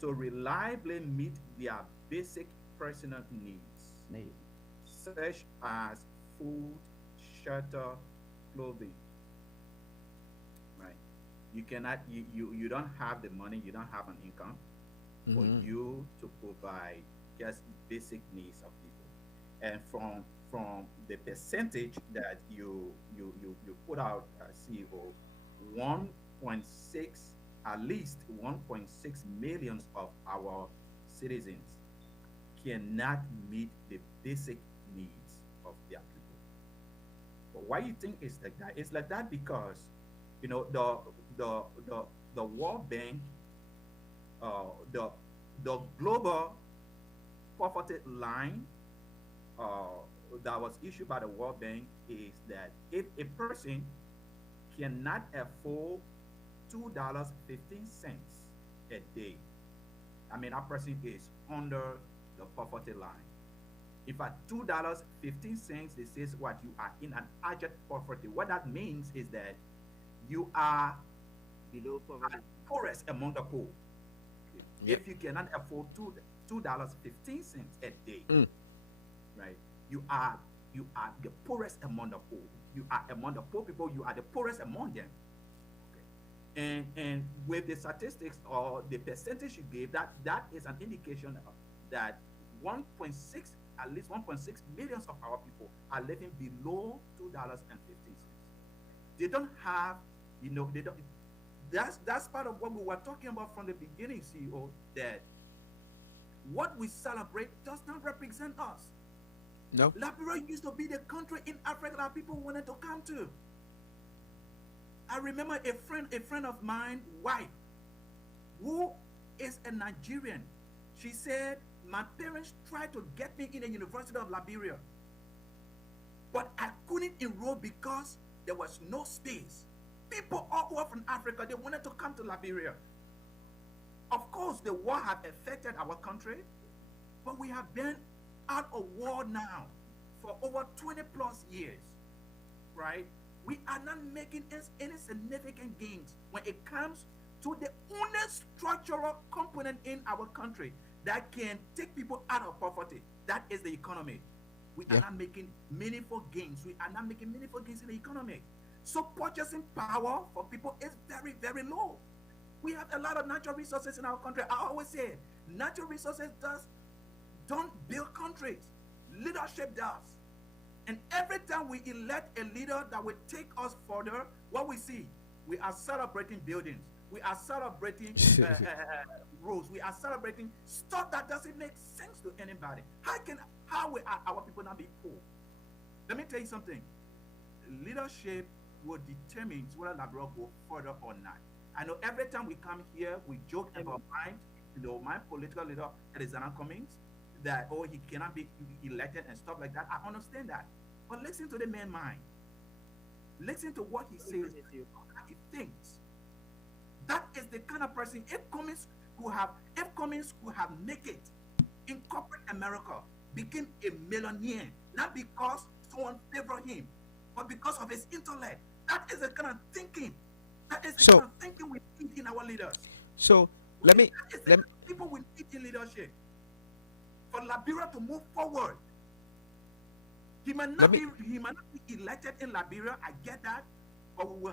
to reliably meet their basic personal needs, such as food, shelter, clothing. Right? You cannot. You don't have the money. You don't have an income for Mhm. you to provide just basic needs of people, and from the percentage that you put out, CEO, 1.6, at least 1.6 millions of our citizens cannot meet the basic needs of their people. But why you think it's like that? It's like that because the World Bank, the global poverty line that was issued by the World Bank is that if a person cannot afford $2.15 a day, I mean that person is under the poverty line. If at $2.15, this is what you are in an abject poverty. What that means is that you are Below poverty. poorest among the poor. Yep. If you cannot afford $2.15 a day, Mm. right? You are the poorest among the poor. You are among the poor people. You are the poorest among them. Okay. And with the statistics or the percentage you gave, that is an indication of that 1.6 at least 1.6 millions of our people are living below $2.15. They don't have, they don't. That's part of what we were talking about from the beginning, CEO. That what we celebrate does not represent us. No. Liberia used to be the country in Africa that people wanted to come to. I remember a friend of mine, wife, who is a Nigerian. She said, my parents tried to get me in the University of Liberia, but I couldn't enroll because there was no space. People all over from Africa, they wanted to come to Liberia. Of course, the war had affected our country, but we have been out of war now for over 20 plus years, right? We are not making any significant gains when it comes to the only structural component in our country that can take people out of poverty. That is the economy. We are Yeah. not making meaningful gains. We are not making meaningful gains in the economy. So purchasing power for people is very, very low. We have a lot of natural resources in our country. I always say natural resources don't build countries. Leadership does. And every time we elect a leader that will take us further, what we see, we are celebrating buildings. We are celebrating roads. We are celebrating stuff that doesn't make sense to anybody. How will our people not be poor? Let me tell you something. Leadership will determine whether Liberia go further or not. I know every time we come here, we joke about my political leader, Alexander Cummings, that he cannot be elected and stuff like that. I understand that, but listen to the man's mind. Listen to what he says, how he thinks. That is the kind of person. If Cummings could have make it in corporate America, became a millionaire, not because someone favored him, but because of his intellect. That is the kind of thinking. That is the kind of thinking we need in our leaders. So That is the kind of people we need in leadership. For Liberia to move forward. He might not be elected in Liberia, I get that, but we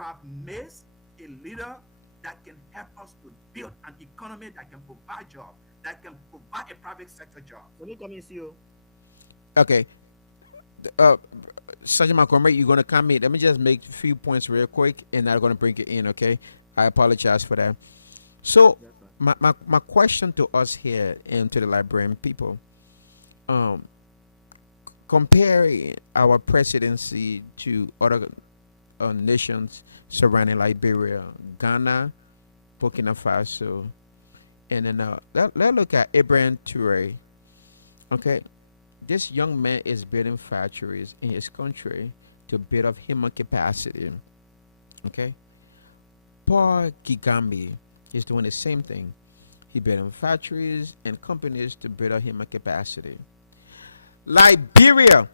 have missed a leader that can help us to build an economy that can provide jobs, that can provide a private sector job. Let me come in, see you. Okay. Sergeant Montgomery, you're going to come in. Let me just make a few points real quick, and I'm going to bring you in, okay? I apologize for that. So, my question to us here and to the Liberian people, comparing our presidency to other nations surrounding Liberia, Ghana, Burkina Faso, and then let's look at Ibrahim Toure, okay? This young man is building factories in his country to build up human capacity. Okay? Paul Gigambi is doing the same thing. He's building factories and companies to build up human capacity. Liberia,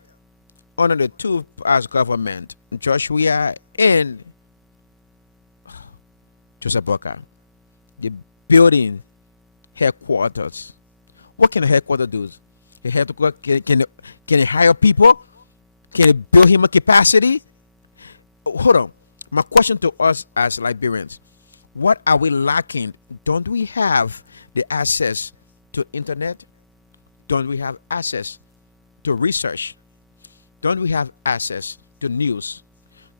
under the two as government, Joshua and Joseph Boka, the building headquarters. What can a headquarters do? He have to go, can he hire people? Can he build him a capacity? Hold on. My question to us as Liberians, what are we lacking? Don't we have the access to internet? Don't we have access to research? Don't we have access to news?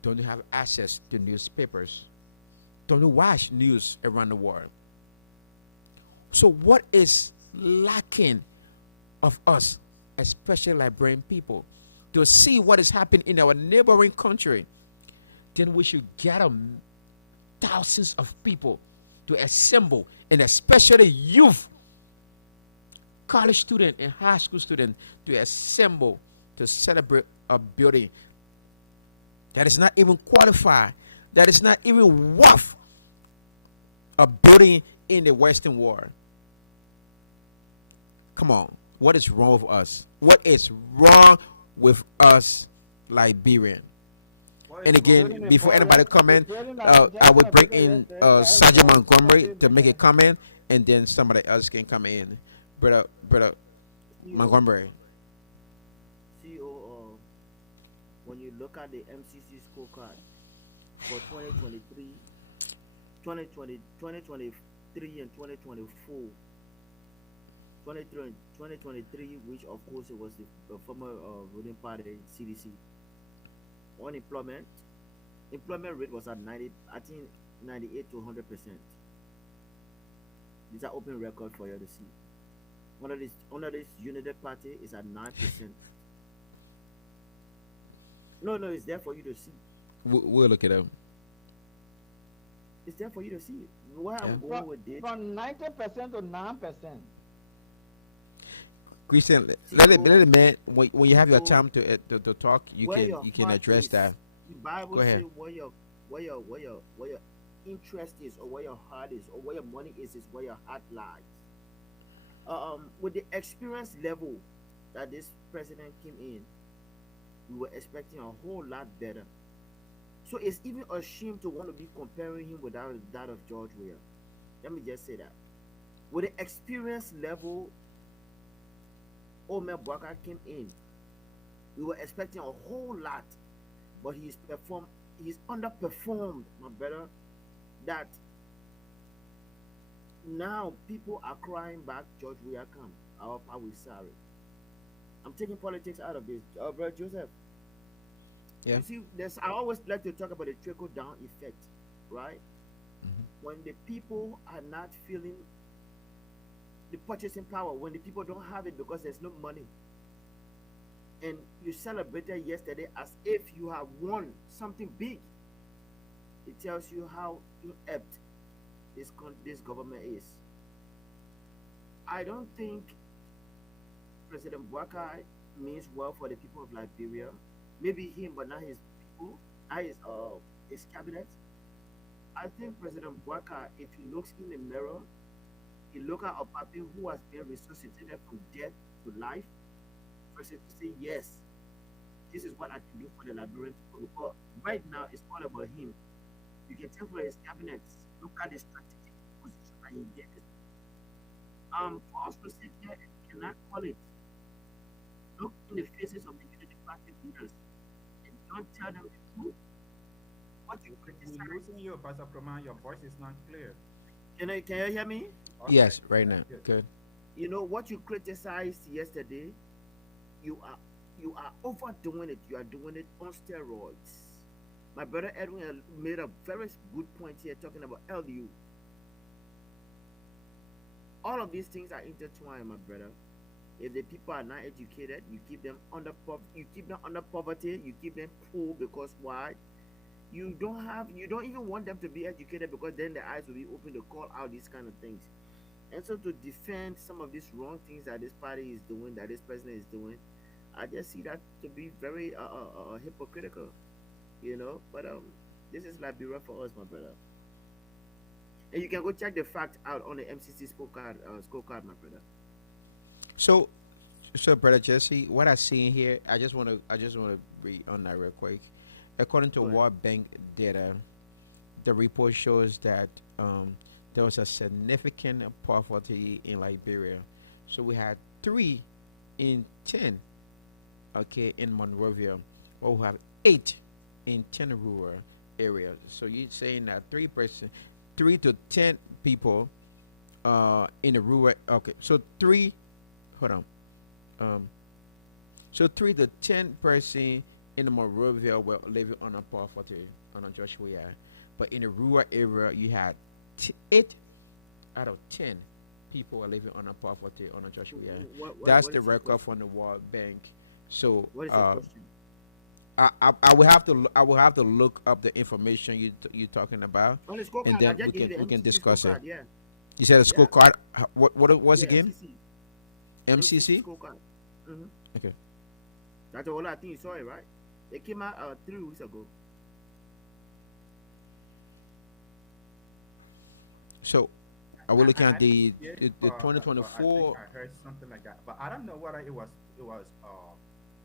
Don't we have access to newspapers? Don't we watch news around the world? So what is lacking of us, especially Liberian people, to see what is happening in our neighboring country? Then we should gather thousands of people to assemble, and especially youth, college students and high school students, to assemble to celebrate a building that is not even qualified, that is not even worth a building in the Western world. Come on. What is wrong with us? What is wrong with us, Liberian? And again, before anybody comment, I would bring in Sergeant Montgomery to make a comment, and then somebody else can come in. Brother Montgomery. CEO, when you look at the MCC scorecard for 2023 and 2024, 2023, which of course it was the former ruling party CDC. Employment rate was at 98 to 100%. These are open record for you to see. Under this United Party is at 9%. No, it's there for you to see. We'll look it up. It's there for you to see. Why I'm going with this? From 90% to 9%. Christian, let it man. When you have your time to talk, you can address that. The Bible Go ahead. says where your interest is, or where your heart is, or where your money is where your heart lies. With the experience level that this president came in, we were expecting a whole lot better. So it's even a shame to want to be comparing him with that of George Weah. Let me just say that. With the experience level Omer Bwaka came in, we were expecting a whole lot, but he's underperformed, my brother. That now people are crying back George Weah come. Our power is sorry. I'm taking politics out of this. Brother Joseph, Yeah. you see, I always like to talk about the trickle down effect, right? Mhm. When the people are not feeling the purchasing power, when the people don't have it because there's no money, and you celebrated yesterday as if you have won something big, it tells you how inept this government is. I don't think President Bwaka means well for the people of Liberia. Maybe him, but not his people, not his cabinet. I think President Bwaka, if he looks in the mirror, he look at a puppy who has been resuscitated from death to life, versus to say, yes, this is what I can do for the Liberian people. But right now, it's all about him. You can tell for his cabinet, look at the strategic position that he gets. For us to sit here and cannot call it, look in the faces of the Unity Party leaders and don't tell them the truth. What you We're criticize. losing you, Pastor Proman. Your voice is not clear. Can you hear me? Okay, Yes, right now. good. Good. You know what you criticized yesterday, you are overdoing it. You are doing it on steroids. My brother Edwin made a very good point here talking about LU. All of these things are intertwined, my brother. If the people are not educated, you keep them under poverty, you keep them poor because why? You don't even want them to be educated because then their eyes will be open to call out these kind of things. And so to defend some of these wrong things that this party is doing, that this president is doing, I just see that to be very hypocritical, you know. But this is Liberia for us, my brother. And you can go check the fact out on the MCC scorecard, my brother. So, brother Jesse, what I see in here, I just want to read on that real quick. According to Go ahead. World Bank data, the report shows that there was a significant poverty in Liberia. So we had 3 in 10, okay, in Monrovia, or we have 8 in 10 rural areas. So you're saying that 3 to 10 people in the rural. Okay, so three. Hold on. So 3 to 10 person in the Monrovia were living on a poverty on a Joshua, but in the rural area you had 8 out of 10 people are living on a poverty on a Joshua. That's What the is your record question? from the World Bank. So What is your question? I will have to look up the information you talking about, On the and scorecard, I then just gave you the we can MCC discuss it. scorecard. Yeah, You said a yeah, scorecard. What was yeah, again? MCC MCC. scorecard. Mm-hmm. Okay. That's all. I think you saw it, right? It came out 3 weeks ago. So are we looking I at the didn't see it, the but I think 2024? I heard something like that. But I don't know whether it was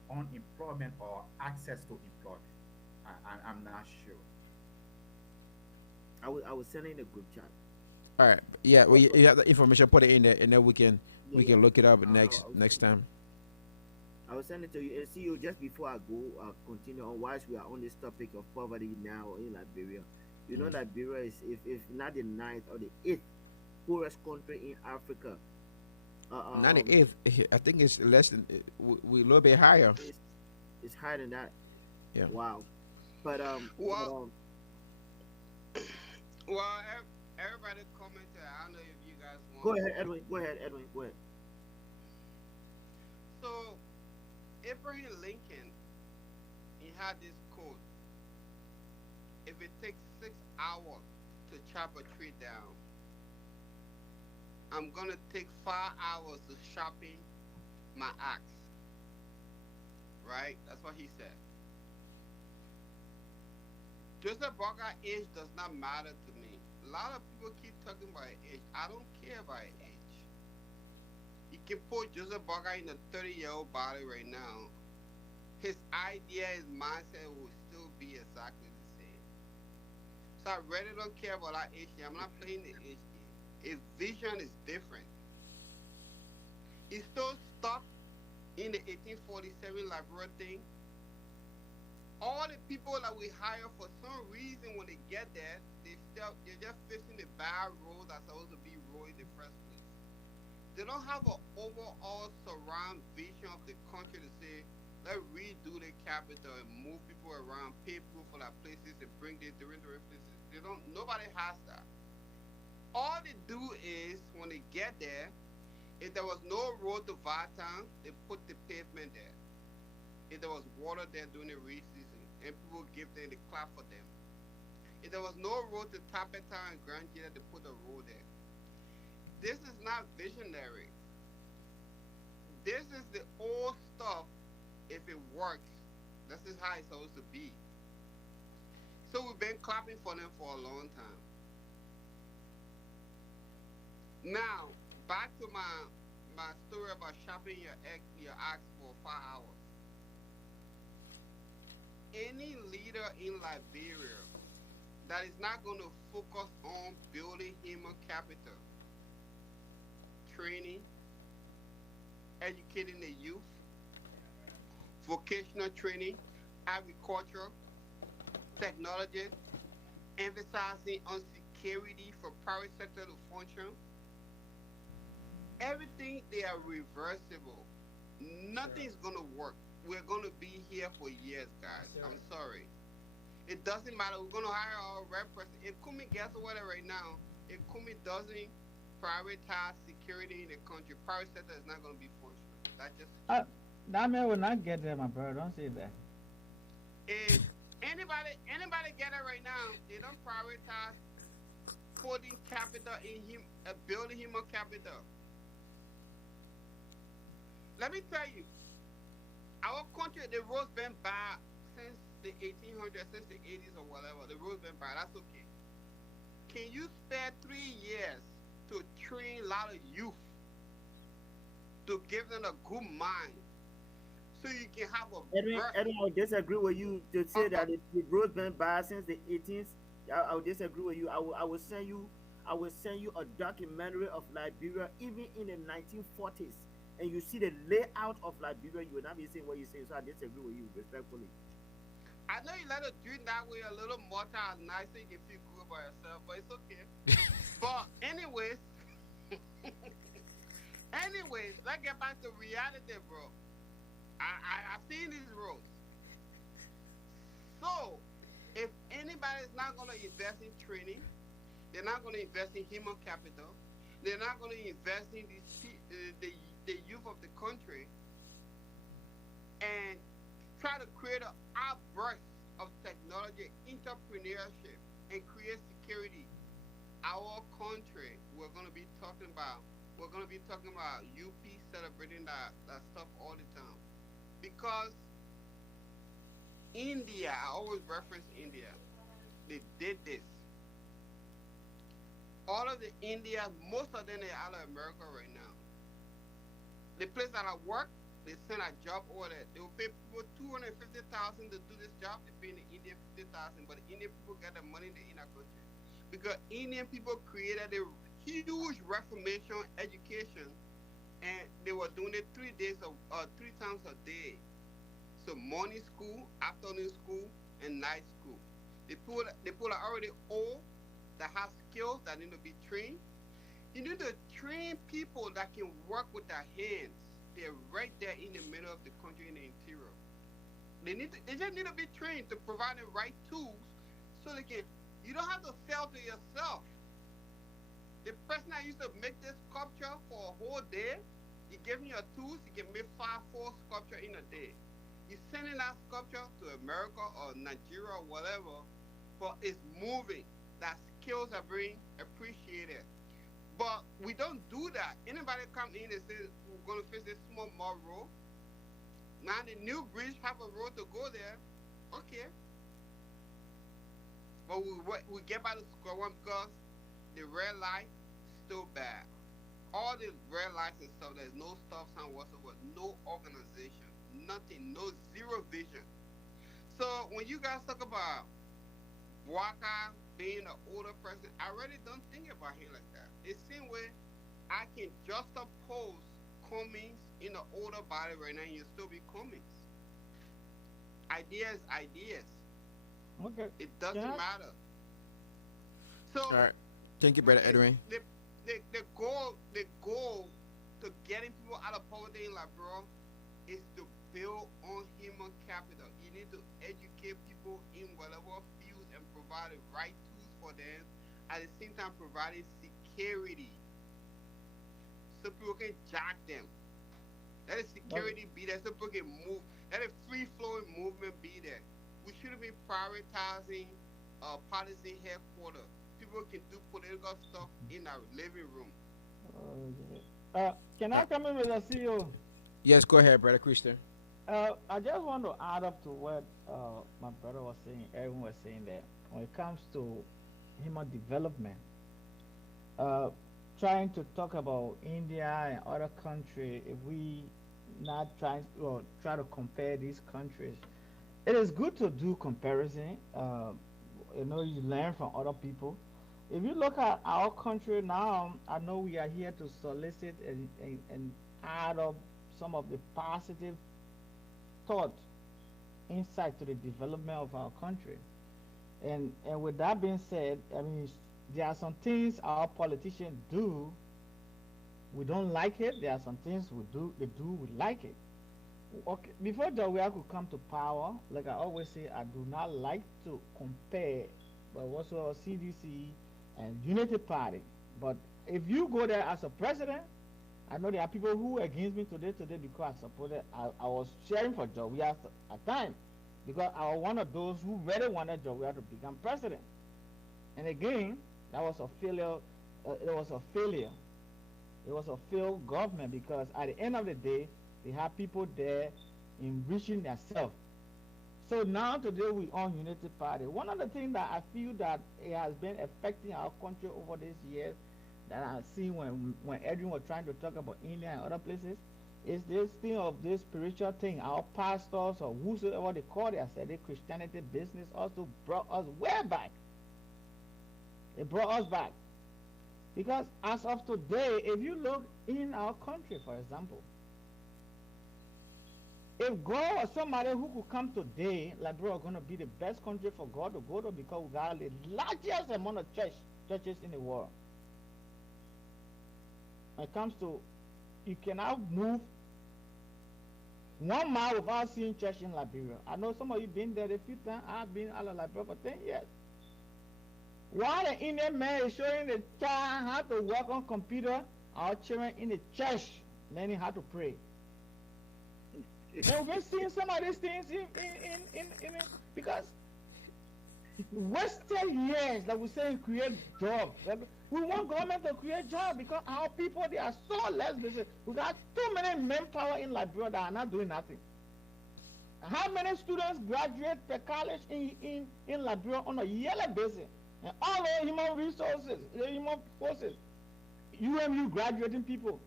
unemployment or access to employment. I'm not sure. I was sending in a group chat. All right. Yeah. Well, But you have the information. Put it in there, and then we can yeah, we yeah. can look it up I, I, next I was next time. I will send it to you and see you just before I go. Continue on whilst we are on this topic of poverty now in Liberia. You know, Mm. Liberia is if not the ninth or the eighth poorest country in Africa. Not the eighth. I think it's less than. We a little bit higher. It's, it's higher than that. Yeah. Wow. But Well, well, everybody commented. I don't know if you guys want. go ahead, Edwin. Go ahead, Edwin. Go ahead. So, Abraham Lincoln, he had this quote: "If it takes 6 hours to chop a tree down, I'm gonna take 5 hours to sharpen my axe." Right? That's what he said. Joseph Barker age does not matter to me. A lot of people keep talking about age. I don't care about age. You can put Joseph Barker in a 30-year-old body right now. His idea, his mindset will still be exactly the same. So I really don't care about that age game. I'm not playing the age game. His vision is different. He's still stuck in the 1847 Liberia thing. All the people that we hire, for some reason, when they get there, they're just fixing the bad road that's supposed to be road in the first place. They don't have an overall surround vision of the country to say, let's redo the capital and move people around, pay people for their places and bring them to different places. They don't. Nobody has that. All they do is when they get there, if there was no road to Vartown, they put the pavement there. If there was water there during the rainy season, and people give them the clap for them. If there was no road to Tapetown and Grand Jada, they put a road there. This is not visionary. This is the old stuff. If it works, this is how it's supposed to be. So we've been clapping for them for a long time. Now, back to my story about shopping your axe for 5 hours. Any leader in Liberia that is not going to focus on building human capital, training, educating the youth, vocational training, agriculture, technology, emphasizing on security for private sector to function. Everything, they are reversible. Nothing's gonna work. We're gonna be here for years, guys. I'm sorry. It doesn't matter. We're gonna hire our rep person. If Kumi gets over there right now, if Kumi doesn't prioritize security in the country, private sector is not gonna be functional. That just That man will not get there, my brother. Don't say that. if anybody get it right now, they don't prioritize putting capital in him, building human capital. Let me tell you, our country, the roads been bad since the 1800s, since the 80s or whatever. The roads been bad. That's okay. Can you spare 3 years to train a lot of youth, to give them a good mind, so you can have a Edwin, birth? Edwin, I would disagree with you to say that the road's been bad since the 18th. I would disagree with you. I will send you a documentary of Liberia even in the 1940s, and you see the layout of Liberia. You will not be saying what you're saying. So I disagree with you respectfully. I know you let us drink that way a little more time, nice, so you can feel good by yourself, but it's okay. But anyways, let's get back to reality, bro. I've seen these roads. So, if anybody is not going to invest in training, they're not going to invest in human capital, they're not going to invest in the youth of the country, and try to create an outburst of technology, entrepreneurship, and create security. Our country, we're going to be talking about UP celebrating that stuff all the time. Because India, I always reference India, they did this. All of the India, most of them are out of America right now. The place that I work, they send a job over there. They will pay people $250,000 to do this job. They pay the Indian $50,000, but the Indian people get the money in our country because Indian people created a huge reformation education, and they were doing it 3 times a day. So morning school, afternoon school, and night school. The people are already old, that have skills that need to be trained. You need to train people that can work with their hands. They're right there in the middle of the country in the interior. They just need to be trained to provide the right tools so they can. You don't have to sell to yourself. The person that used to make this sculpture for a whole day, you give him your tools, you can make 4 sculpture in a day. You're sending that sculpture to America or Nigeria or whatever, but it's moving. That skills are being appreciated. But we don't do that. Anybody come in and say, we're going to fix this small mud road. Now the new bridge have a road to go there. Okay. But we get by the square one because the red light is still bad. all the red lights and stuff. There's no stop sign whatsoever. No organization. Nothing. No zero vision. So when you guys talk about Waka being an older person, I really don't think about him like that. It's the same way I can just oppose Cummings in the older body right now and you still be Cummings. Ideas, ideas. Okay. It doesn't Can I- matter. So All right. Thank you, Brother Edwin. the goal to getting people out of poverty in Liberia is to build on human capital. You need to educate people in whatever fields and provide the right tools for them. At the same time, providing security so people can jack them. Let the security be there so people can move. Let a free flowing movement be there. We shouldn't be prioritizing partisan headquarters. People can do political stuff in our living room. Can I come in with a CEO? Yes, go ahead, Brother Christian. I just want to add up to what my brother was saying, everyone was saying that when it comes to human development, trying to talk about India and other countries, if we not try to compare these countries, it is good to do comparison. You learn from other people. If you look at our country now, I know we are here to solicit and add up some of the positive thought insight to the development of our country. And with that being said, I mean, there are some things our politicians do, we don't like it. There are some things they do, we like it. Okay, before Jawea could come to power, like I always say, I do not like to compare, but also CDC and Unity Party. But if you go there as a president, I know there are people who against me today because I supported. I was cheering for Jawea at time because I was one of those who really wanted Jawea to become president. And again, that was a failure. It was a failure. It was a failed government because at the end of the day, they have people there enriching themselves. So now today we on Unity Party. One of the things that I feel that it has been affecting our country over these years that I've seen when everyone was trying to talk about India and other places is this thing of this spiritual thing. Our pastors or whosoever they call themselves, the Christianity business also brought us way back. It brought us back. Because as of today, if you look in our country, for example, if God or somebody who could come today, Liberia is going to be the best country for God to go to because we got the largest amount of churches in the world. When it comes to, you cannot move 1 mile without seeing church in Liberia. I know some of you been there a few times. I've been out of Liberia for 10 years. While the Indian man is showing the child how to work on computer, our children in the church learning how to pray. And we've seen some of these things because wasted years that we say create jobs. We want government to create jobs because our people, they are so less busy. We got too many manpower in Liberia that are not doing nothing. How many students graduate per college in Liberia on a yearly basis? And all the human resources, the human forces, UMU graduating people,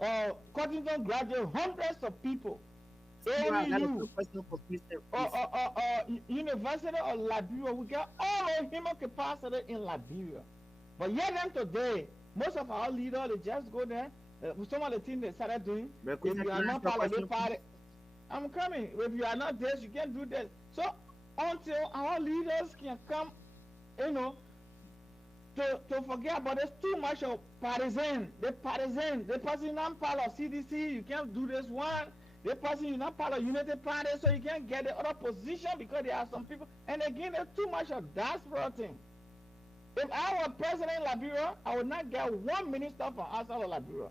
Cottington graduate hundreds of people. AMU, University of Liberia, we get all the human capacity in Liberia. But yet then today, most of our leaders, they just go there, with some of the things they started doing, if you are not part of the party, I'm coming, if you are not this, you can't do this. So until our leaders can come, to forget about this too much of partisan, the person not part of CDC, you can't do this one. The person is not part of Unity Party, so you can't get the other position because there are some people. And again, there's too much of that sort of thing. If I were president in Liberia, I would not get one minister from outside of Liberia.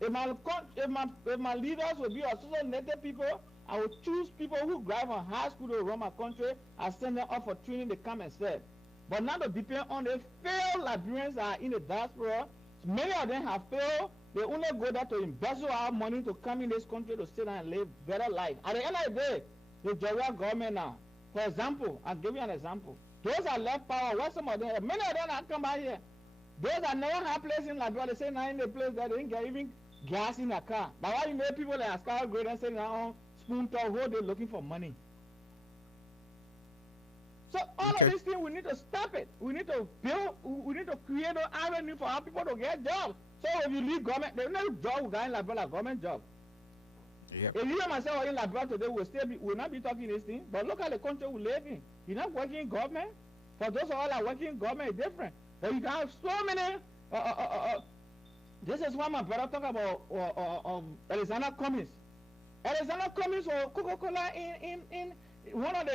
If my leaders would be associated people, I would choose people who graduate from high school to run my country. I send them up for training to come and serve. But now to depend on the failed Liberians that are in the diaspora, many of them have failed. They only go there to embezzle our money to come in this country to sit down and live better life. At the end of the day, the Jawea government now, for example, I'll give you an example. Those that left power, what some of them, many of them have come out here. Those that never have place in Liberia, they say now in the place that they didn't get even gas in a car. But why you make people like Ascar go and say now spoon talk, who they looking for money? So all of these things, we need to stop it. We need to build, we need to create an avenue for our people to get jobs. So if you leave government, there's no job we got in Liberia, government job. Yep. If you and myself are in Liberia today, we'll not be talking this thing. But look at the country we live in. You're not working in government. For those of all that working in government, it's different. But you can have so many. This is why my brother talk about Alexander Cummings. Alexander Cummings or Coca-Cola in one of the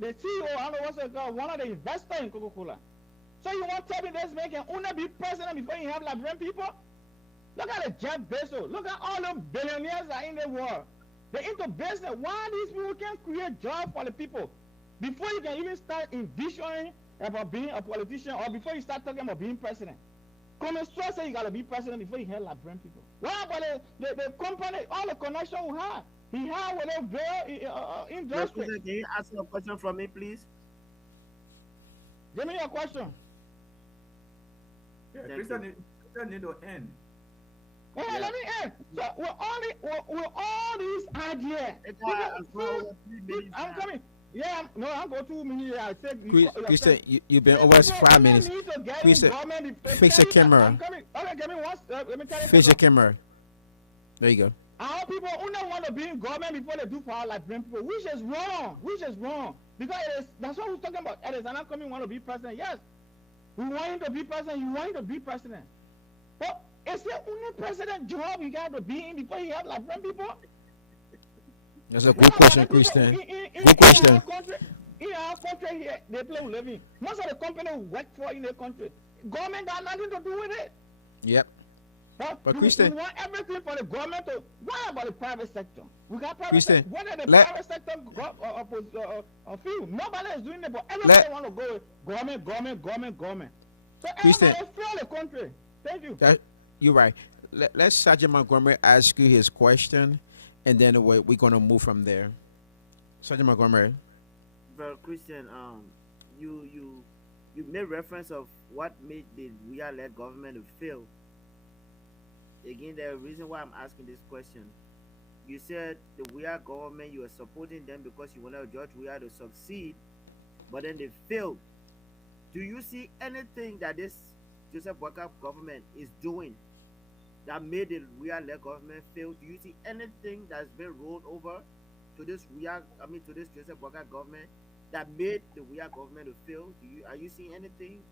CEO, I don't know what's it called, one of the investors in Coca-Cola. So you want to tell me this man can only be president before you have Liberian people? Look at the Jeff Bezos. Look at all the billionaires that are in the world. They're into business. Why these people can't create jobs for the people? Before you can even start envisioning about being a politician or before you start talking about being president. Cummings say you got to be president before you have Liberian people. Why about the company, all the connection we have? He had with a very industry. Can you ask a question from me, please? Give me your question. Yeah, Christian need to end. Well, let me end. So with all these ideas, I'm coming. Yeah, no, I'm going 2 minutes. I said, Christian, you've been over 5 minutes. Christian, fix your camera. I'm coming. Okay, give me one. Let me tell you. Fix your camera. There you go. Our people who don't want to be in government before they do for our Liberian people, which is wrong. Because that's what we're talking about. Alexander Cummings want to be president. Yes, we want him to be president. You want him to be president. But it's the only president job you got to be in before you have Liberian people. That's a good question, Christian. Good question. In our country here, they play living. Most of the companies we work for in the country, government got nothing to do with it. Yep. But Christian, we want everything for the government to. What about the private sector? We got private Christian, sector. What are the private sector field? Nobody is doing it, but everybody want to go with government. So Christian, everybody fail the country. Thank you. You're right. Let Sergeant Montgomery ask you his question, and then we're going to move from there. Sergeant Montgomery. Well, Christian, you made reference of what made the real-led government to fail. Again, the reason why I'm asking this question, you said the Weah government, you were supporting them because you wanted George Weah to succeed, but then they failed. Do you see anything that this Joseph Boakai government is doing that made the Weah-led government fail? Do you see anything that's been rolled over to this Joseph Boakai government that made the Weah government to fail? Are you seeing anything?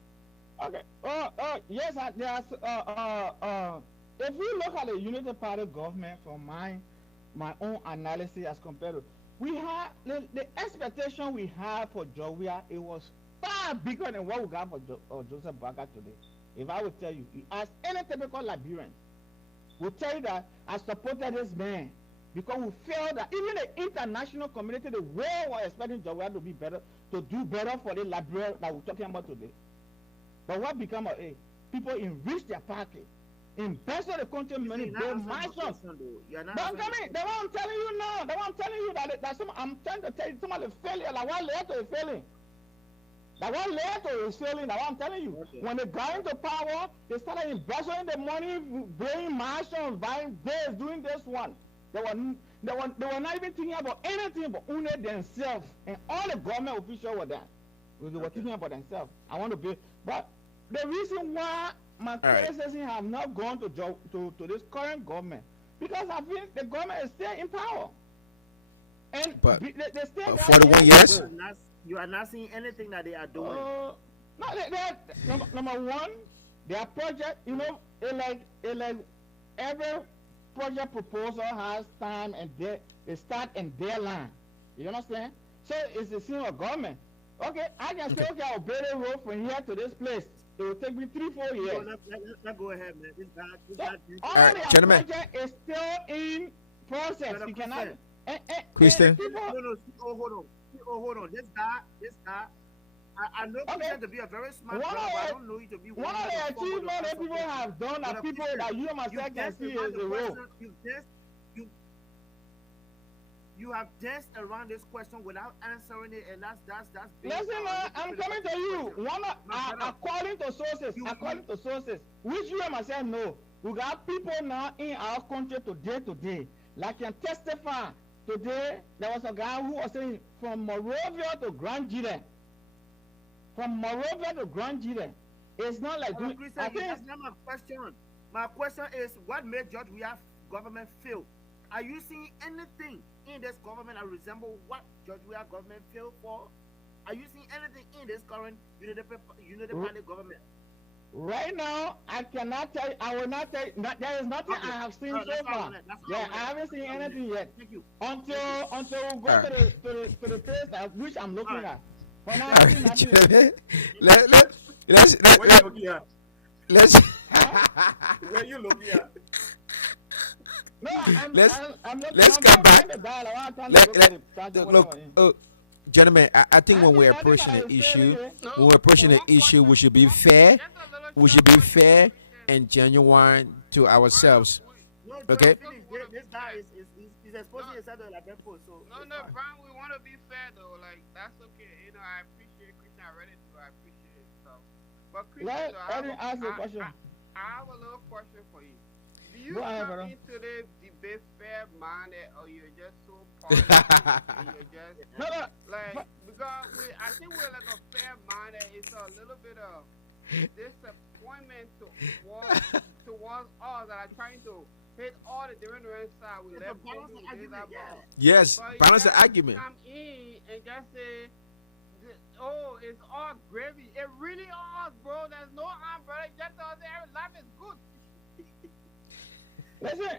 Okay. Yes, there's if we look at the Unity Party government from my own analysis as compared to, we have the expectation we have for Jovia, it was far bigger than what we got for Joseph Boakai today. If I would tell you, as any typical Liberian, will tell you that I supported this man because we felt that even the international community, the world was expecting Jovia to be better, to do better for the Liberia that we're talking about today. But what become of it? People enrich their pocket. Invest in the country money, build mansions. But I'm coming. That's what I'm telling you now. That's what I'm telling you I'm trying to tell you some of the failure. Like what led to the failing. That's what I'm telling you. Okay. When they got into power, they started investing the money, building mansions, buying this, doing this one. They were not even thinking about anything but only themselves. And all the government officials were there. They were thinking about themselves. I want to be, but the reason why my criticism have not gone to this current government because I think the government is still in power. And they still 41 years. You are not seeing anything that they are doing. No, number one, their project, it like every project proposal has time and they start and deadline. You understand? So it's the same of government. Okay, I can say, I'll build a road from here to this place. It will take me 3-4 years. Let's go ahead, man. All right, gentlemen, project is still in process. You cannot. Christian. Hold on. This guy. I know Christian to be a very smart guy, but I don't know you to be one of the achievements that people have done that people that you and myself can see is the road. You have danced around this question without answering it, and that's being Listen, I'm coming to you. My brother, According to sources, you which you and myself know, we got people now in our country today, like can testify. Today, there was a guy who was saying from Morovia to Grand Gire. From Morovia to Grand Gire. It's not like doing. Christian, that's not my question. My question is, what made George Weah government fail? Are you seeing anything in this government that resemble what George Weah government failed for? Are you seeing anything in this current United Party government? Right now, I cannot tell you, I will not tell you, there is nothing I have seen so far. Yeah, I haven't seen anything yet. Thank you. Until we go to the place that which I'm looking at. For now, All I see right, nothing. gentlemen. Let's Where you looking at? let's Where you looking at? No, Let's- I'm looking. let's I'm come trying back. to dial. I'm trying to let, look let, at it, trying to look, whatever. gentlemen, I think when we're approaching the issue, when we're approaching the issue, we should be fair. We should be fair and genuine to ourselves. No, Okay. This guy is exposing himself to like people, so No, it's no, fine. Brian, we want to be fair though. Like that's okay. You know, I appreciate Christian. I read it too. I appreciate it. So, but Christian, Let though, me ask you a question. I have a little question for you. Do you Go ahead, come brother. into the debate fair-minded, or you're just so partisan and you're just No, like because I think we're like a fair-minded. It's a little bit of disappointment towards us that are trying to hit all the different sides. We It's let a balanced people do argument, that, yeah. Yes, but you balance the guys argument. come in and just say, "Oh, it's all gravy." It really is, bro. There's no harm, brother. Just tell us life is good. listen,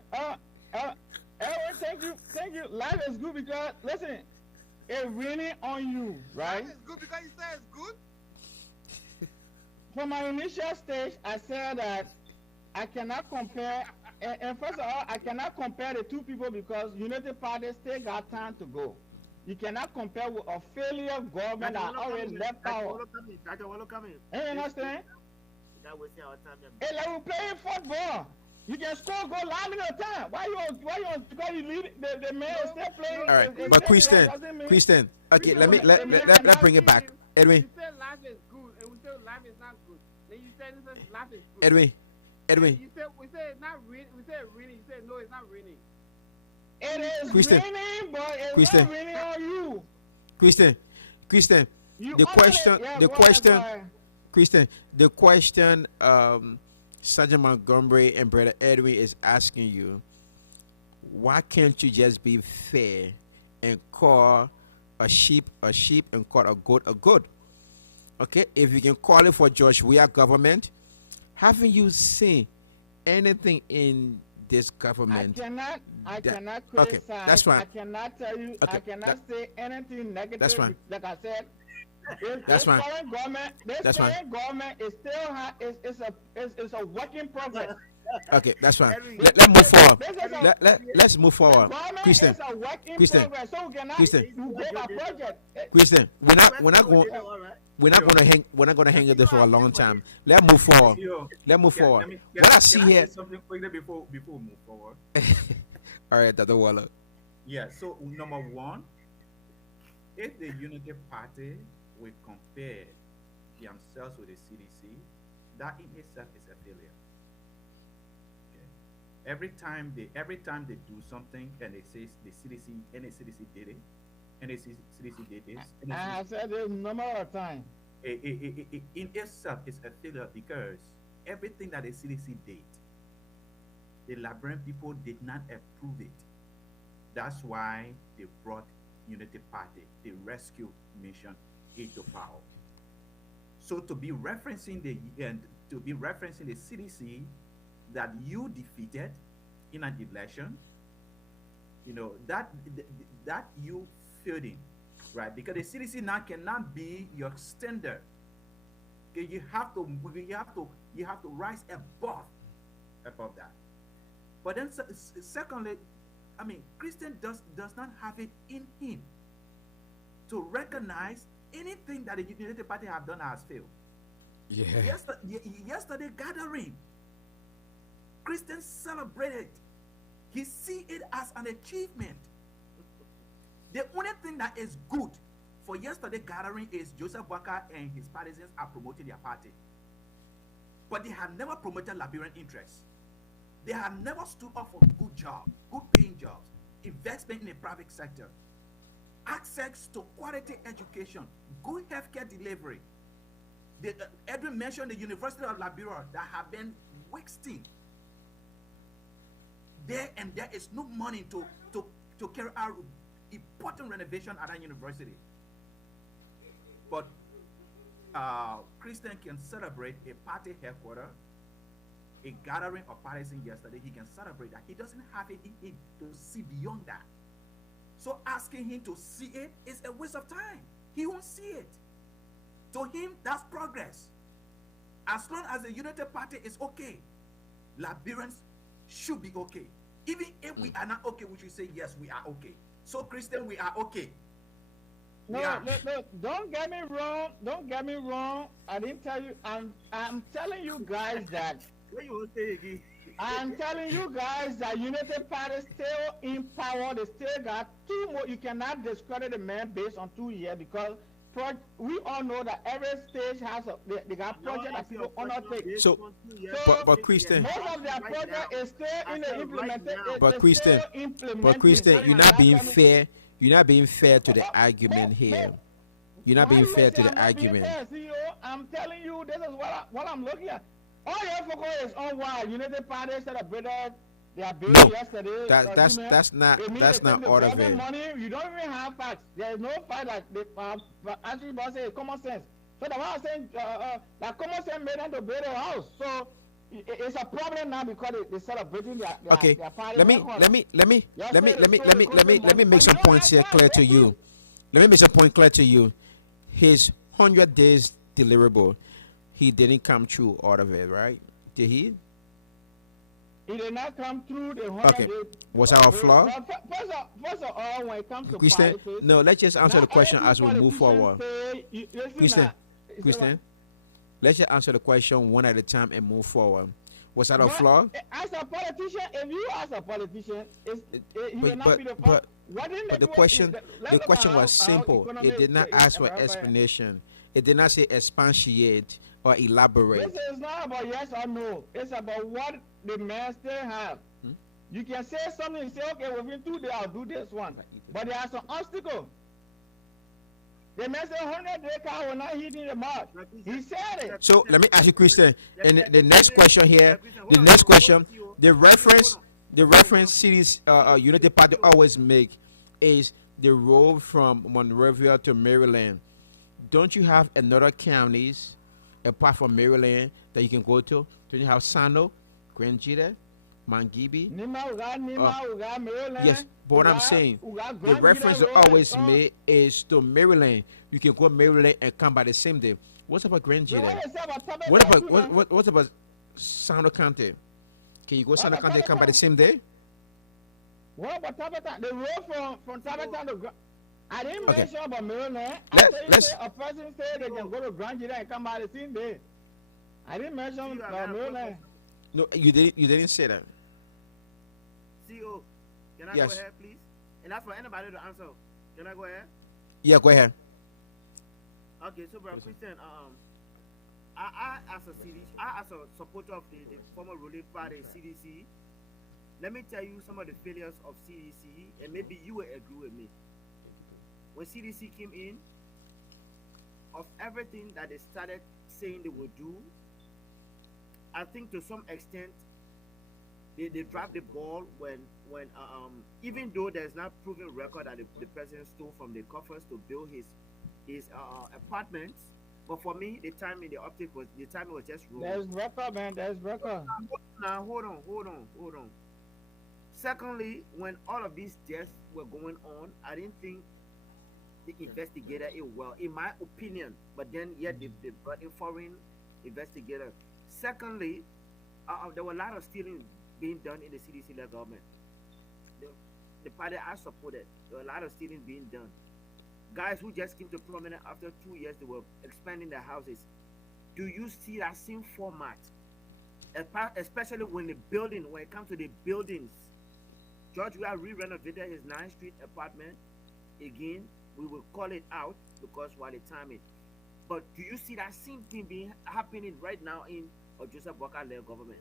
Edward, thank you. Life is good because listen, it's raining on you, right? Life is good because you say it's good. From my initial stage, I said that I cannot compare. And first of all, I cannot compare the two people because United Party still got time to go. You cannot compare with a failure government that already left power. Dr. Wallo, come in. You understand? That wasting our time. Hey, like we playing football. You can score goal line in a time. Why you because you lead the man is still playing. All right, but Christian, okay, let bring it back. Edwin, You say life is good, and we say life is not good. Then you say this is life is good. Edwin, You say we say it's not raining. We say it's raining. You say no, it's not raining. It is Christian, raining, but it's Christian. not raining on you. Christian, You the already- question, yeah, the go question, ahead. Christian, the question, Sergeant Montgomery and Brother Edwin is asking you, why can't you just be fair and call a sheep and call a goat? Okay, if you can call it for George Weah government, haven't you seen anything in this government? I that- cannot okay, criticize. that's fine. I cannot tell you. Okay, I cannot say anything negative. That's fine. Like I said, That's fine. Current government, That's fine. current government is still is a work in progress. Okay, that's fine. Edwin, Let's move forward. This is a- Let's move forward. Government Christian, is a work in Christian, progress, so we cannot Christian. do a project. Christian, we're not going to hang up this for a long time. Let's move forward. Yo, Let's move can forward. me- What I can see say here. something quickly before we move forward. All right, Dr. Waller. Yeah, so number one, if the Unity Party will compare themselves with the CDC, that in itself is a failure. Okay. Every time they do something and they say the CDC did it, and the CDC did this, and I have said this a number of times. in itself is a failure because everything that the CDC did, the Liberian people did not approve it. That's why they brought Unity Party, the rescue mission, into power. So to be referencing the CDC that you defeated in an election, that you fielding, right? Because the CDC now cannot be your standard. Okay, you have to rise above that. But then secondly, I mean, Christian does not have it in him to recognize anything that the United Party have done has failed. Yeah. Yesterday gathering, Christians celebrated. He see it as an achievement. The only thing that is good for yesterday gathering is Joseph Walker and his partisans are promoting their party. But they have never promoted Liberian interests. They have never stood up for good jobs, good paying jobs, investment in the private sector, access to quality education, good healthcare delivery. Edwin mentioned the University of Liberia that have been wasting there, and there is no money to carry out important renovation at that university. But Christian can celebrate a party headquarters, a gathering of partisans yesterday. He can celebrate that. He doesn't have it to see beyond that. So asking him to see it is a waste of time. He won't see it. To him, that's progress. As long as the United Party is okay, Liberians should be okay. Even if we are not okay, we should say yes, we are okay. So Christian, we are okay. No, don't get me wrong. Don't get me wrong. I didn't tell you. I'm telling you guys that. What you want to say again? I'm telling you guys that United Party still in power. They still got 2 more. You cannot discredit the man based on 2 years because we all know that every stage has they got project that people undertake. So, but Christian, most of their project is still in the implementation. but Christian, you're not being fair. You're not being fair to the argument here. You're not being fair to the argument. I'm telling you, this is what I'm looking at. All your focus is on why United Party celebrated their baby yesterday. That's not all of it. Money, you don't even have facts. There is no fact that they actually say common sense. So that's why I'm saying that common sense made them to build a house. So it's a problem now because they celebrating their party. Let me make some points here clear to you. Let me make some point clear to you. His 100 days deliverable, he didn't come through all of it, right? Did he? He did not come through the 100 days. Was our flaw? First of all, when it comes to Christian, politics, no, let's just answer the question as we move forward. Christian, let's just answer the question one at a time and move forward. Was that a flaw? As a politician, if you as a politician, you will not be the fault. But the question was simple. It did not ask for explanation. It did not say expatiate or elaborate. This is not about yes or no. It's about what the man still have. You can say something and say, okay, within 2 days I'll do this one. But there are some obstacles. The man said 100-day car will not hit in the mark. He said it. So let me ask you, Christian. And the next question here, the reference cities United Party always make is the road from Monrovia to Maryland. Don't you have another counties apart from Maryland that you can go to? Don't you have Sano, Grand Jita, Mangibi? Yes, but what I'm saying, the reference always made is to Maryland. You can go Maryland and come by the same day. What's about Grand Jita? What about Sano County? Can you go Sano County and come by the same day? What about Tabata? The road from Tabata to I didn't mention about Maryland. A person said they can go to Grand Jita and come by the same day. I didn't mention about Maryland. No, you didn't say that. CEO, can I go ahead, please? And that's for anybody to answer. Can I go ahead? Yeah, go ahead. Okay, so, Brother Christian, I as a supporter of the former ruling party, CDC, let me tell you some of the failures of CDC, and maybe you will agree with me. When CDC came in, of everything that they started saying they would do, I think to some extent they dropped the ball when even though there's not proven record that the president stole from the coffers to build his apartments, but for me the timing was just wrong. There's record, man. There's record. Now hold on. Secondly, when all of these deaths were going on, I didn't think the investigator it well, in my opinion. But then yet they brought in foreign investigator. Secondly, there were a lot of stealing being done in the CDC government. The party I supported, there were a lot of stealing being done. Guys who just came to prominence after 2 years, they were expanding their houses. Do you see that same format? Especially when it comes to the buildings. George, we have re-renovated his 9th Street apartment. again, we will call it out because while the time it. But do you see that same thing being happening right now in Joseph Boakai-led government?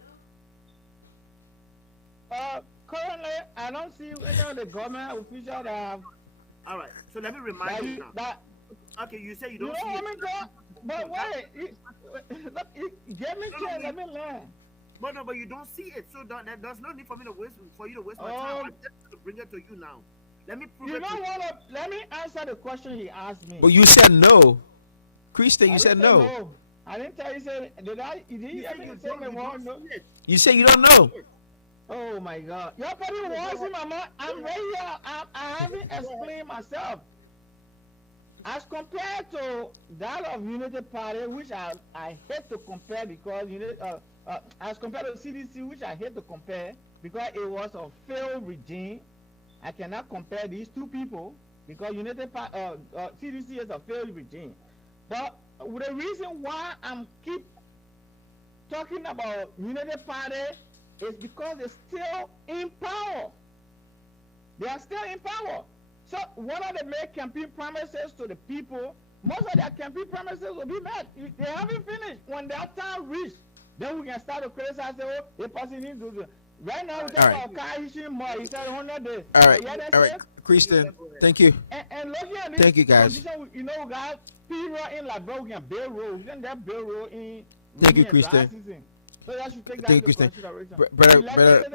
Currently, I don't see any of the government official that have All right. So let me remind you now. that Okay, you say you you don't don't see want it. me to. But wait, give me chance. Let me learn. But no, but you don't see it. So there's no need for me to waste for you to waste my Oh. time. I'm just going to bring it to you now. Let me prove You it. don't To want to. Let me answer the question he asked me. But you said no. Christian, you I said didn't say no. I didn't tell you. Say did I? Did You you say ever you say me don't wrong? No. see it. You say you don't know. Oh my God! You're putting words in my mouth. I'm right here. I haven't explained myself. As compared to that of Unity Party, which I hate to compare because as compared to CDC, which I hate to compare because it was a failed regime. I cannot compare these two people because CDC is a failed regime. But the reason why I'm keep talking about Unity Party is because they're still in power. They are still in power. So one of the make campaign promises to the people, most of their campaign promises will be met. If they haven't finished. When that time reaches, then we can start to criticize, say, oh, the person needs to do. Right now, we talk about Kai Ishimori. He said 100 days. All right, You all right, Christian. Thank you. and looking at this Thank you, guys. position, you know, we got people in Liberia, we can build roads. Then that build road in Thank you, dry Christian. season. So that should take that Thank you, into Christian. consideration.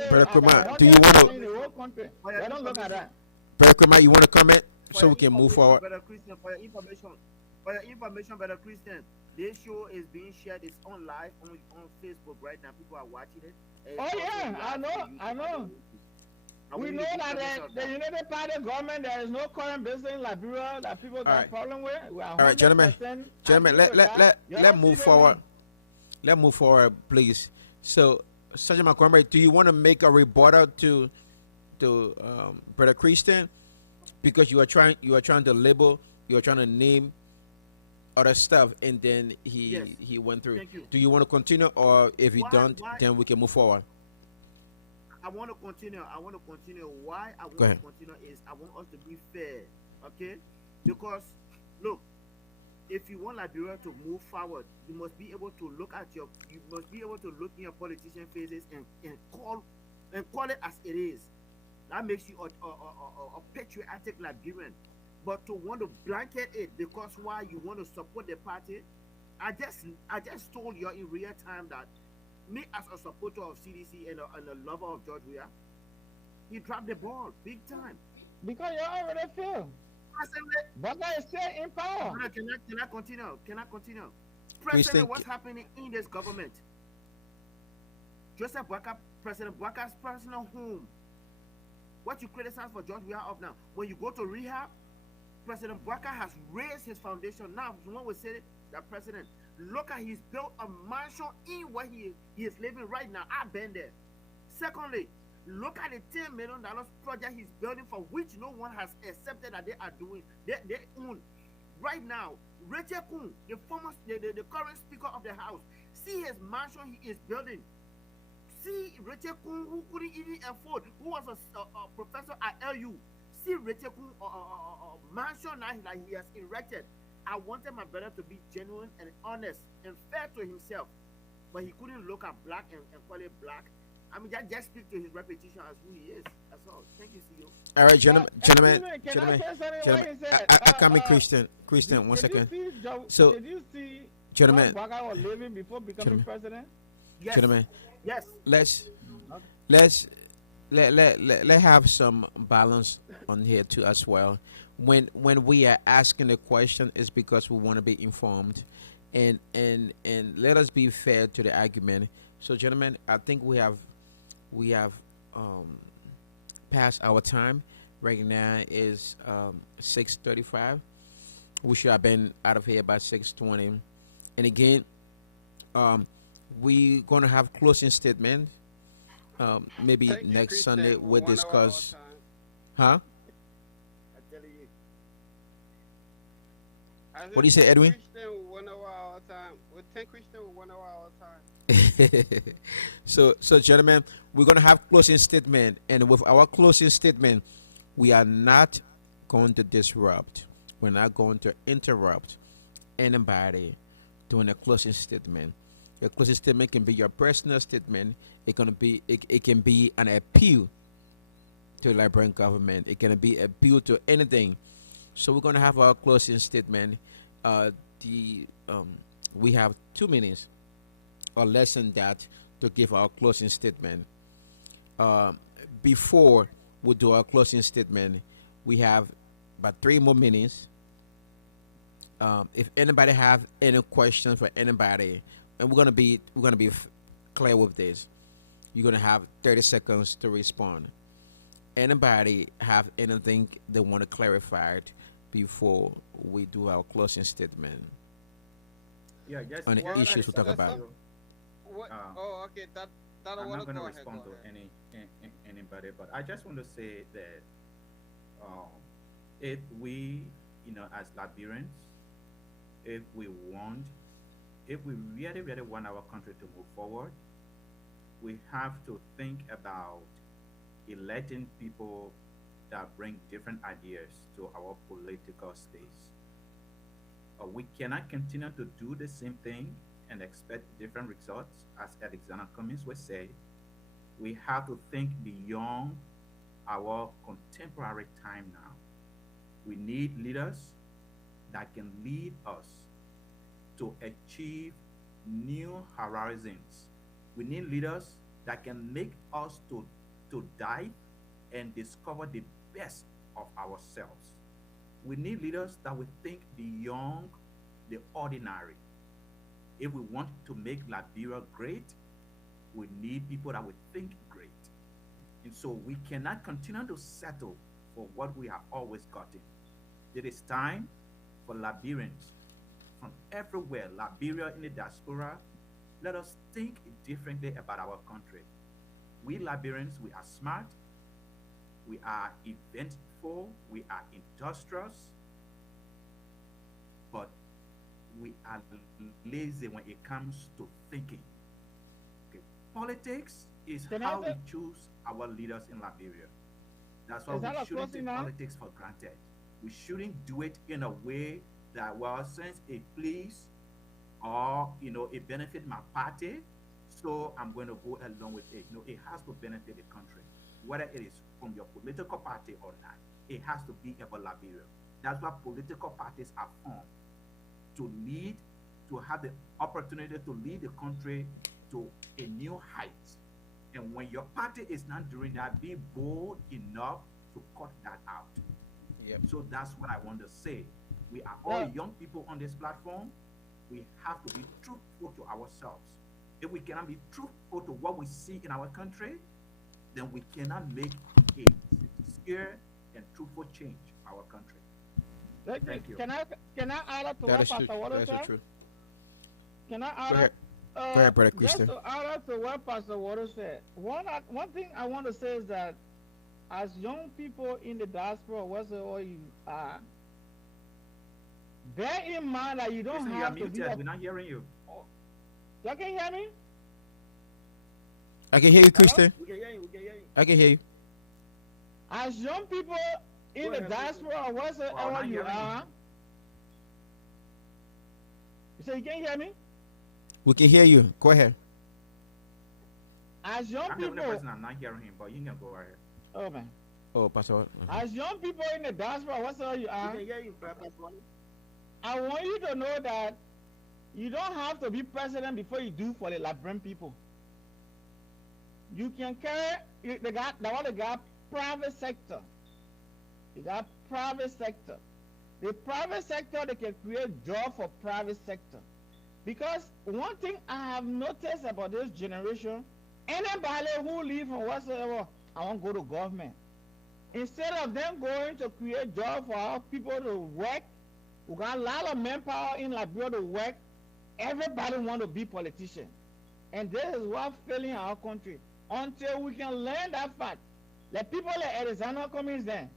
Brother Kumar, do you want to, in the whole country? They don't look at that. Brother Kumar, you want to comment For so your we can move information, forward? Brother Christian, for your information, Brother Christian, this show is being shared. It's on live on Facebook right now. People are watching it. And Oh it's also yeah, live I on know, YouTube. I know. I We want know you to that focus on the United Party government, there is no current business in Liberia that people got right. problem with. We are All right, gentlemen. 100% Gentlemen, agree with that. let Y'all move see forward. them Let's move forward, please. So, Sergeant Montgomery, do you want to make a rebuttal to Brother Christian because you are trying to label, you are trying to name other stuff, and then Yes. he went through. Thank you. Do you want to continue, or if you don't, Why- then we can move forward? I want to continue. Why I want Go to ahead. continue is I want us to be fair, okay? Because look, if you want Liberia to move forward, you must be able to look in your politician faces and call it as it is. That makes you a patriotic Liberian. But to want to blanket it because why you want to support the party, I just told you in real time that me as a supporter of CDC and a lover of George Weah, he dropped the ball big time. because you already failed. President, Baka is still in power. can I continue? Christian, President, what's happening in this government? Joseph Boakai, President Boakai's personal home. What you criticize for George Weah of now? When you go to rehab, President Boakai has raised his foundation. Now, someone will say that President, look at he's built a mansion in where he is living right now. I've been there. Secondly, look at the $10 million project he's building for which no one has accepted that they are doing. They own. Right now, Rachel Kun, the current Speaker of the House, see his mansion he is building. See Rachel Kun, who couldn't even afford, who was a professor at LU. See Rachel Kun mansion now that he has erected. I wanted my brother to be genuine and honest and fair to himself, but he couldn't look at black and call it black. I mean, just speak to his reputation as who he is. That's all. Thank you, CEO. All right, gentlemen. Can I say something? What he said? I come in, Christian, 1 second. So, did you see gentlemen, what Baka was living before becoming president? Yes. gentlemen, Yes. let's have some balance on here too as well. When we are asking the question, is because we want to be informed, and let us be fair to the argument. So, gentlemen, I think we have past our time. Right now is 6:35. We should have been out of here by 6:20. And again, we're gonna have closing statement. Maybe Thank you, next Christian. Sunday we'll 1 hour discuss. our time. Huh? I'm telling you. I What do you say, said Edwin? Christian with 1 hour our time. With 10 Christian with 1 hour our time. So gentlemen, we're gonna have closing statement, and with our closing statement, we are not going to disrupt. We're not going to interrupt anybody doing a closing statement. Your closing statement can be your personal statement. It can be an appeal to the Liberian government. It can be appeal to anything. So we're gonna have our closing statement. The We have 2 minutes or less than that to give our closing statement. Before we do our closing statement, we have about 3 more minutes. If anybody have any questions for anybody, and we're gonna be clear with this, you're gonna have 30 seconds to respond. Anybody have anything they want to clarify before we do our closing statement Yeah, just on the Well, issues we talk that's about? What? Um, Okay. That I I'm want not to going to go ahead. respond Go to ahead. anybody, but I just want to say that um, if we, as Liberians, if we want, if we really, really want our country to move forward, we have to think about electing people that bring different ideas to our political space. We cannot continue to do the same thing and expect different results, as Alexander Cummings would say. We have to think beyond our contemporary time now. We need leaders that can lead us to achieve new horizons. We need leaders that can make us to dive and discover the best of ourselves. We need leaders that will think beyond the ordinary. If we want to make Liberia great, we need people that will think great. And so we cannot continue to settle for what we have always gotten. It is time for Liberians from everywhere, Liberia in the diaspora, let us think differently about our country. We Liberians, we are smart, we are eventful, we are industrious, but we are lazy when it comes to thinking. Okay. Politics is Can I how we say- choose our leaders in Liberia. That's why Is that we a shouldn't closing take now? politics for granted. We shouldn't do it in a way that, well, since it please or it benefit my party, so I'm going to go along with it. No, it has to benefit the country, whether it is from your political party or not. It has to be about Liberia. That's why political parties are formed, to lead, to have the opportunity to lead the country to a new height. And when your party is not doing that, be bold enough to cut that out. Yep. So that's what I want to say. We are all Yeah. young people on this platform. We have to be truthful to ourselves. If we cannot be truthful to what we see in our country, then we cannot make a sincere and truthful change in our country. Thank you. Can I add up to That what is true. Pastor Water That is the said? truth. Can I Go add ahead. up? Go ahead, Brother Just Christian. to add up to what Pastor Water said. One thing I want to say is that as young people in the diaspora, wherever you are, bear in mind that you don't Listen, you are have to be. muted. We're not hearing you. You can hear me? I can hear you, Christian. We can hear you. We can hear you. I can hear you. As young people in Go the ahead, diaspora, Well, wherever not you hearing you. are, you say you can hear me? We can hear you. Go ahead. As young I'm the only people, person I'm not hearing him, but you can go ahead. oh man, Oh, Pastor. as young people in the diaspora, wherever you We are, can hear you, Pastor Wally. I want you to know that you don't have to be president before you do for the Liberian people. You can carry they got private sector. They got private sector. The private sector, they can create job for private sector. Because one thing I have noticed about this generation, anybody who live from whatsoever, I want to go to government. Instead of them going to create job for our people to work, we got a lot of manpower in Liberia to work. Everybody want to be politician. And this is what failing our country. Until we can learn that fact, the people like Alexander Cummings then,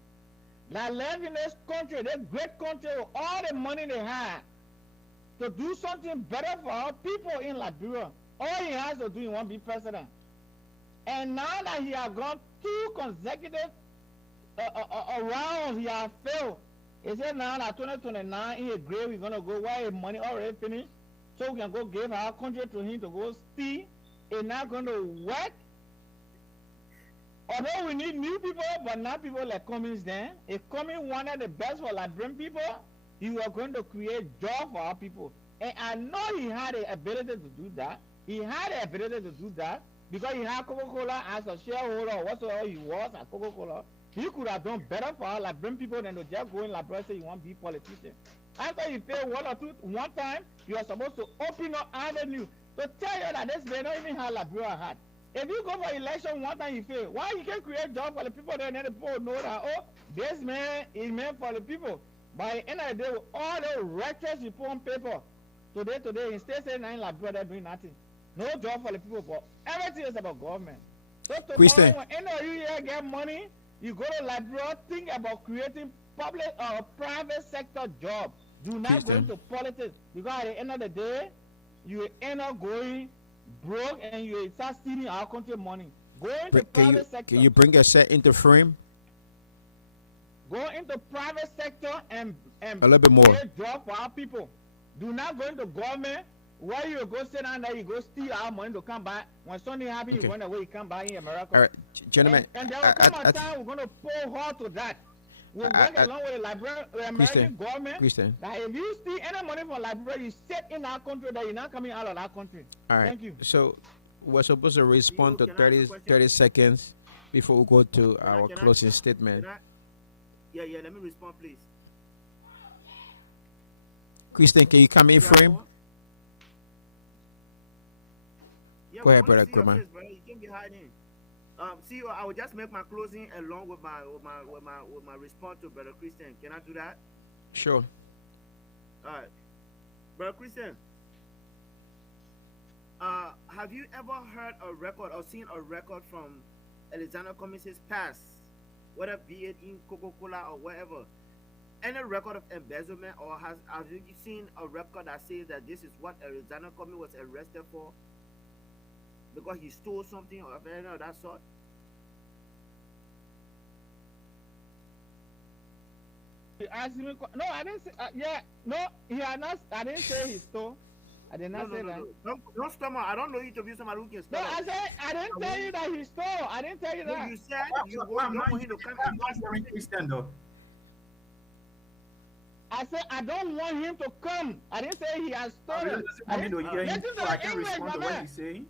that live in this country, this great country with all the money they have, to do something better for our people in Liberia, all he has to do, he want to be president. And now that he has gone 2 consecutive around he have failed. He said now that 2029 in a grave we're gonna go where his money already finished, so we can go give our country to him to go steal. It's not gonna work. Although we need new people, but not people like Cummings then. If Cummings wanted the best for Liberian people, he was going to create jobs for our people. And I know he had the ability to do that. He had the ability to do that because he had Coca-Cola as a shareholder or whatsoever he was at Coca-Cola. He could have done better for our Liberian people than to just go in Liberia and say you want to be politician. After you fail one time, you are supposed to open up avenue to tell you that this may not even have Liberia had. If you go for election one time you fail, why you can't create job for the people then the people know that, oh, this man is meant for the people. By the end of the day, with all the records you put on paper, today, instead saying nothing like brother doing nothing. No job for the people, but everything is about government. So tomorrow Christian. when any of you here get money, you go to Liberia, think about creating public or private sector job. Do not go Christian. into politics because at the end of the day, you end up going broke and you start stealing our country money. Go into private sector. Can you bring your set into frame? Go into private sector and A little bit more. create job for our people. Do not go into government where you go sit down there, you go steal our money to come back. When something happens, Okay. you run away, you come back in America. All right, gentlemen. And there will come a time we're going to pull hard to that. We'll work along with the American government. Christian. That if you steal any money from Liberia, you sit in our country, that you're not coming out of that country. All right. Thank you. So we're supposed to respond to Can I ask a question? 30 seconds before we go to Can I- our can I- closing statement. Yeah, let me respond, please. Christian, can you come in frame? Yeah, Go ahead, we brother wanna see your Grumman. face, brother. You can't be hiding. See, I will just make my closing along with my response to Brother Christian. Can I do that? Sure. All right, Brother Christian. Have you ever heard a record or seen a record from Alexander Cummings' past, whether be it in Coca-Cola or whatever? Any record of embezzlement, or have you seen a record that says that this is what Alexander Cummings was arrested for because he stole something or anything of that sort? You asked me, no, I didn't say, no, he had not, I didn't say he stole. I did not say that. Don't stumble. I don't know you to be somebody who can No, stumble. I said, I didn't tell you that he stole. I didn't tell you No, that. you said you I'm don't not want him to come I'm not hearing Christian though. I said, I don't want him to come. I didn't say he has I stolen. really doesn't want me to hear him, Listen so to I the can English, respond my to what man. he's saying.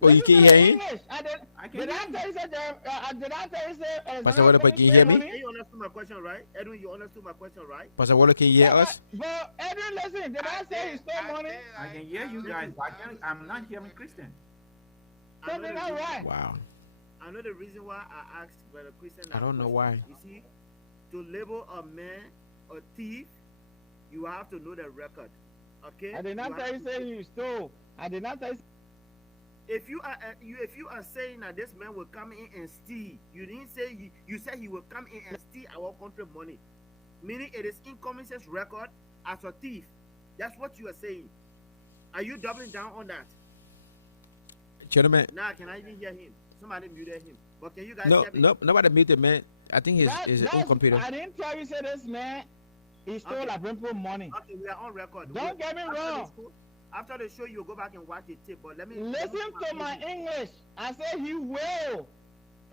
Oh, you Listen can to the hear him? English. I can Did I hear you. tell you that, did I tell you that, Pastor Waller, can you hear me? Edwin, you understood my question, right? Edwin, you understood my question, right? Pastor Waller, can you hear us? But Edwin, listen, did I say he stole money? I can hear you guys, but I'm not hearing Christian. I know Something the not reason- right. Wow. I know the reason why I asked Brother Christian that I don't know question. why. You see, to label a man a thief, you have to know the record. Okay? I did not tell you say you stole. I did not tell you. If you are saying that this man will come in and steal, you didn't say you said he will come in and steal our country money, meaning it is in Cummings' record as a thief. That's what you are saying. Are you doubling down on that? Gentlemen, Now, can I even hear him? Somebody muted him. But can you guys no, hear me? no, nobody muted, man. I think his own computer. I didn't tell you say this man, he stole Okay. Liberian people money. Okay, we are on record. Don't get me wrong. After the show, you'll go back and watch the tape. But let me Listen to my English. I said he will.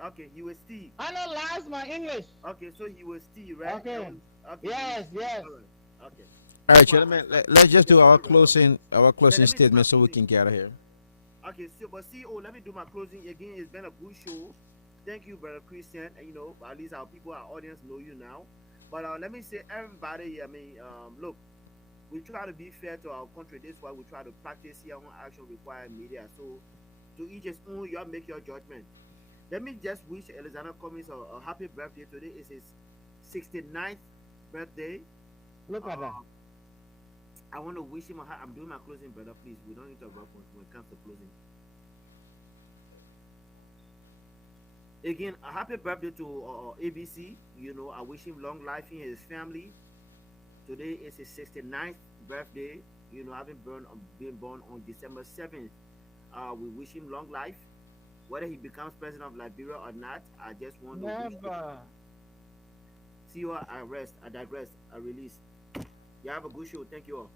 Okay, he will steal. Analyze my English. Okay, so he will steal, right? Okay. Okay. Yes, yes. All right. Okay. All right, gentlemen, let's just do our closing statement so we can get out of here. Okay, so but CEO, let me do my closing again. It's been a good show. Thank you, Brother Christian. And, at least our people, our audience know you now. But let me say, everybody, look, we try to be fair to our country. This is why we try to practice here on Action Required Media. So, to each his own, you all make your judgment. Let me just wish Alexander Cummings a happy birthday. Today is his 69th birthday. Look at that. I want to wish him I'm doing my closing, brother. Please, we don't interrupt when it comes to closing. Again, a happy birthday to ABC. I wish him long life in his family. Today is his 69th birthday. Having been born on December 7th. We wish him long life. Whether he becomes president of Liberia or not, I just want to wish him. See you all. I rest. I digress. I release. You have a good show. Thank you all.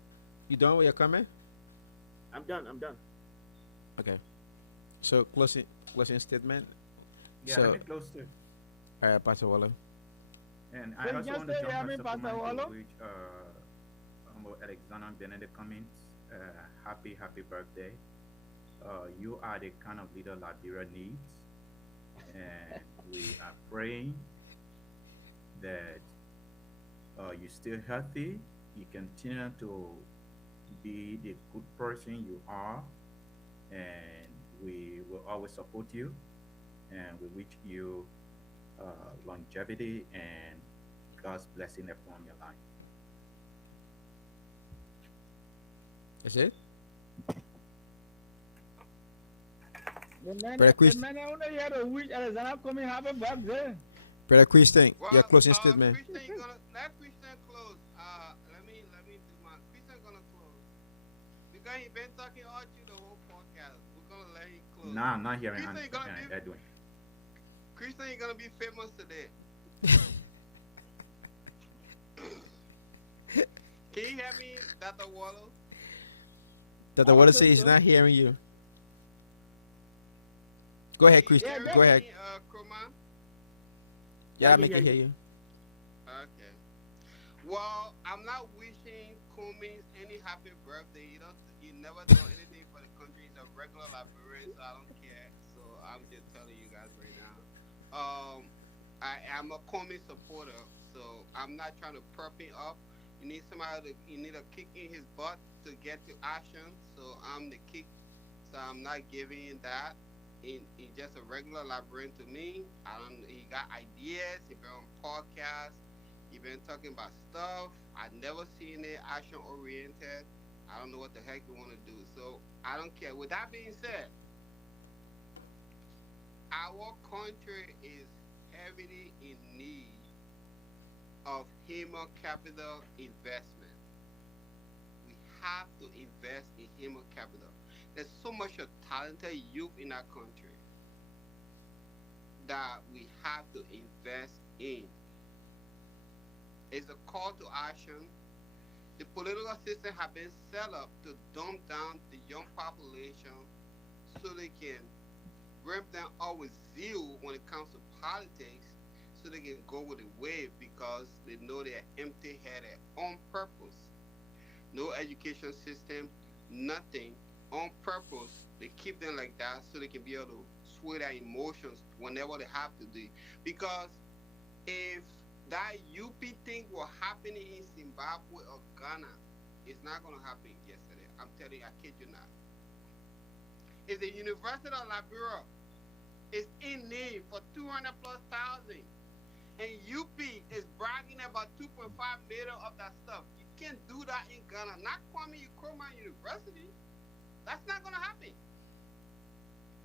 You done with your comment? I'm done. I'm done. Okay. So closing statement. Yeah, So let me close too. all right, Pastor Waller. And So I you also just want to say, jump yeah, a me, Pastor supplement to Wallo? which Humble Alexander been in the comments. Happy birthday. You are the kind of leader Liberia needs. And we are praying that you're still healthy. You continue to be the good person you are. And we will always support you. And we wish you longevity and God's blessing upon your life. That's it. The Brother Christ, man only had a week Alexander coming happy birthday. Brother Christian, Well, your closing statement. Christian, you gonna let Christian close. Let me do my Christian gonna close because he been talking all through the whole podcast. We're gonna let him close. Nah, I'm not hearing Christian, Edwin. Christian, you're gonna be famous today. Can you hear me, Dr. Wallow? Dr. Waller says he's not hearing you. Go ahead, Christian. Can you Go hear ahead. me, Kroma? Yeah, I I can make hear you hear you. you. Okay. Well, I'm not wishing Cummings any happy birthday. He never done anything for the country. He's a regular Liberian, so I don't care. So I'm just telling you guys right now. I am a Cummings supporter, so I'm not trying to prop him up. You need you need a kick in his butt to get to action. So I'm the kick. So I'm not giving him that. He's just a regular Liberian to me. He got ideas. He been on podcasts. He been talking about stuff. I never seen it action oriented. I don't know what the heck you want to do. So I don't care. With that being said, our country is heavily in need of human capital investment. We have to invest in human capital. There's so much of talented youth in our country that we have to invest in. It's a call to action. The political system has been set up to dumb down the young population so they can ramp them up with zeal when it comes to politics so they can go with the wave because they know they're empty-headed on purpose. No education system, nothing. On purpose, they keep them like that so they can be able to sway their emotions whenever they have to do. Because if that UP thing was happening in Zimbabwe or Ghana, it's not going to happen yesterday. I'm telling you, I kid you not. If the University of Liberia is in need for 200 plus thousand, and UP is bragging about 2.5 million of that stuff, you can't do that in Ghana. Not Kwame Nkrumah University. That's not going to happen.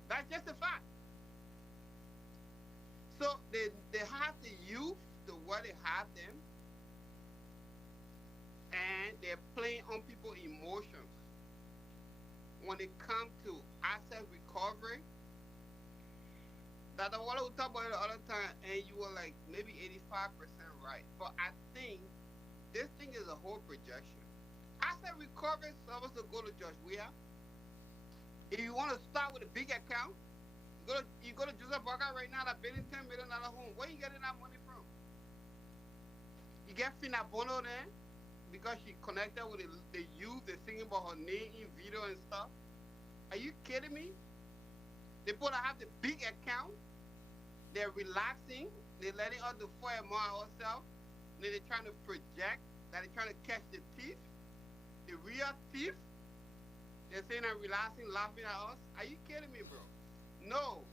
That's just a fact. So they have the youth to where they have them, and they're playing on people's emotions. When it comes to asset recovery, Dr. Waller would talk about it all the time, and you were like maybe 85% right. But I think this thing is a whole projection. Asset recovery is supposed to go to Judge Weah. If you want to start with a big account, you go to Joseph Barker right now, that building $10 million home. Where you getting that money from? You get Fina Bono there because she connected with the youth. They're singing about her name in video and stuff. Are you kidding me? They both have the big account. They're relaxing. They're letting us do for more ourselves. Then they're trying to project that they're trying to catch the thief, the real thief. They're saying I'm relaxing, laughing at us. Are you kidding me, bro? No.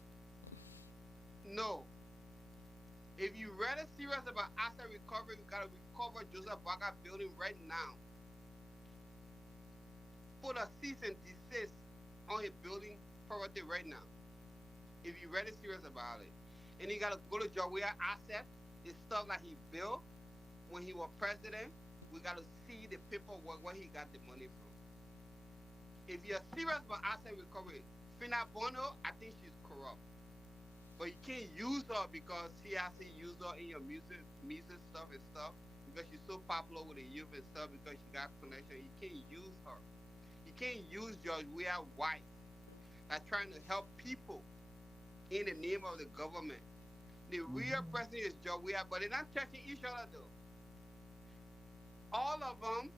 No. If you're really serious about asset recovery, you gotta recover Joseph Barker building right now. Put a cease and desist on his building property right now. If you're really serious about it. And you gotta go to Jawea asset, the stuff that he built when he was president. We gotta see the paperwork where he got the money from. If you're serious about asset recovery, Fina Bono, I think she's corrupt. but you can't use her because she has to use her in your music stuff and stuff because she's so popular with the youth and stuff because she got connection. You can't use her. You can't use George Weah White that's trying to help people in the name of the government. The real person is George Weah, but they're not touching each other though. All of them,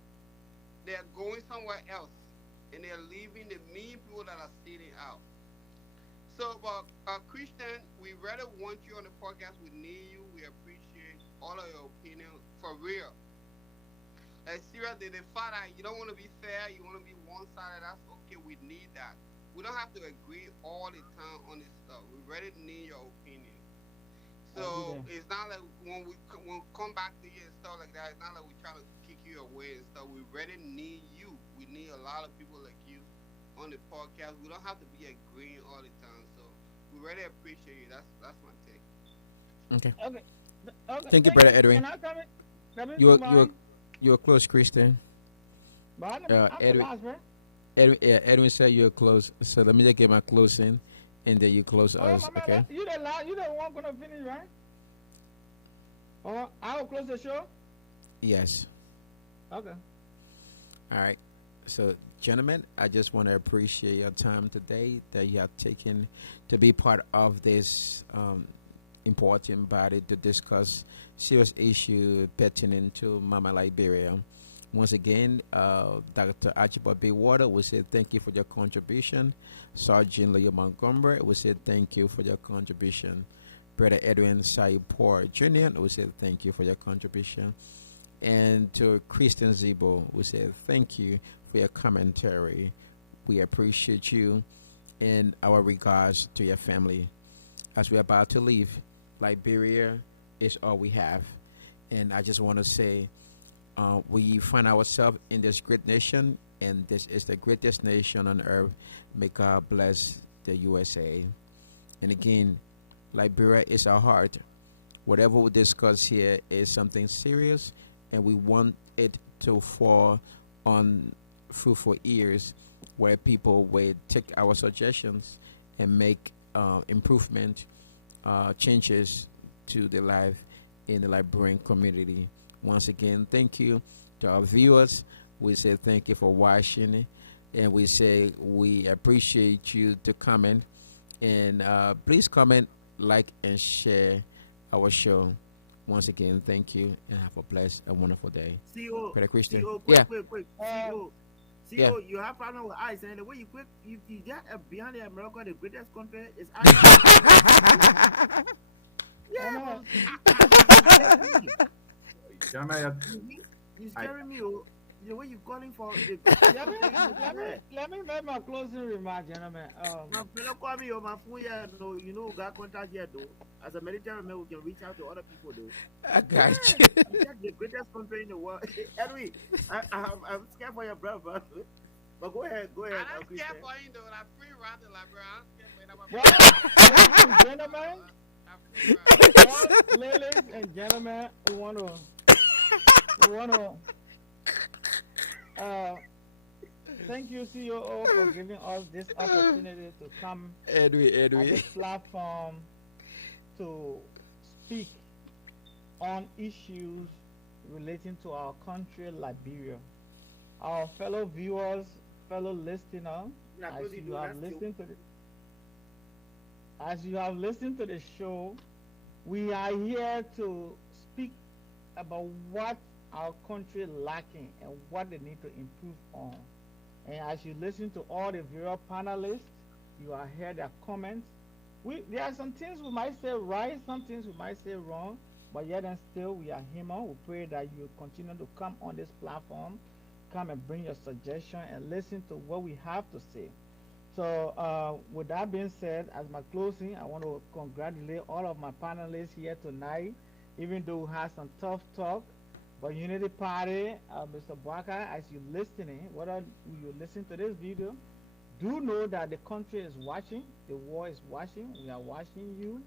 they're going somewhere else, and they're leaving the mean people that are sitting out. So, but Christian, we really want you on the podcast. We need you. We appreciate all of your opinion for real. Like seriously, the fact that you don't want to be fair, you want to be one-sided. That's okay. We need that. We don't have to agree all the time on this stuff. We really need your opinion. So it's not like when we come back to you and stuff like that. It's not like we try to kick you away and stuff. We really need you. We need a lot of people like you on the podcast. We don't have to be agreeing all the time. So we really appreciate you. That's my take. Okay. Okay. Thank you, Brother Edwin. Can I come in? You're close, Christian. But I'm Edwin. the last, right? Edwin said you're close. So let me just get my closing, and then you close us. Okay. You the last. You the one gonna finish, right? Or I will close the show. Yes. Okay. All right. So, gentlemen, I just want to appreciate your time today that you have taken to be part of this important body to discuss serious issue pertaining to Mama Liberia. Once again, Dr. Archibald B. Water, we say thank you for your contribution. Sergeant Leo Montgomery, we say thank you for your contribution. Brother Edwin Saipor Jr., we say thank you for your contribution. And to Christian Zibo, we say thank you for your commentary. We appreciate you, and our regards to your family. As we're about to leave, Liberia is all we have. And I just want to say, we find ourselves in this great nation, and this is the greatest nation on earth. May God bless the USA. And again, Liberia is our heart. Whatever we discuss here is something serious, and we want it to fall on fruitful ears where people will take our suggestions and make improvement, changes to the life in the Liberian community. Once again, thank you to our viewers. We say thank you for watching, and we say we appreciate you to comment. And please comment, like, and share our show. Once again, thank you, and have a blessed and wonderful day. CEO, Brother Christian. CEO, Yeah. quick. CEO, you have problem with ice, and the way you quick, you get behind the America, the greatest country is ice. Yeah. You're scaring me. The way you calling for the let me make my closing remark, gentlemen. my fellow call me or my phone here, no, you know, got contact here though. As a military man, we can reach out to other people though. I got you. You the greatest country in the world. Anyway, I'm scared for your brother. But go ahead. I'm not scared for him though. I'm free around the library. I'm scared for him. Ladies and gentlemen, we want to thank you, COO, for giving us this opportunity to come at this platform to speak on issues relating to our country, Liberia. Our fellow viewers, fellow listeners, as you have listened to the show, we are here to speak about what our country lacking and what they need to improve on. And as you listen to all the various panelists, you are hear their comments. There are some things we might say right, some things we might say wrong, but yet and still we are human. We pray that you continue to come on this platform, come and bring your suggestion and listen to what we have to say. So with that being said, as my closing, I want to congratulate all of my panelists here tonight, even though we had some tough talk. But Unity Party, Mr. Bwaka, as you're listening, whether you listen to this video, do know that the country is watching, the world is watching, we are watching you.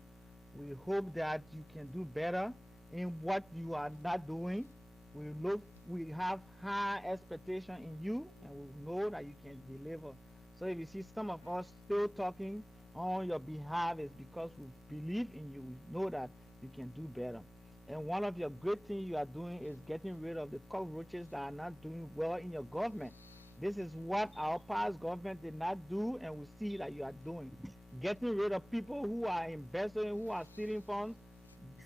We hope that you can do better in what you are not doing. We have high expectation in you, and we know that you can deliver. So if you see some of us still talking on your behalf is because we believe in you. We know that you can do better. And one of your great things you are doing is getting rid of the cockroaches that are not doing well in your government. This is what our past government did not do, and we see that you are doing. Getting rid of people who are investing, who are stealing funds.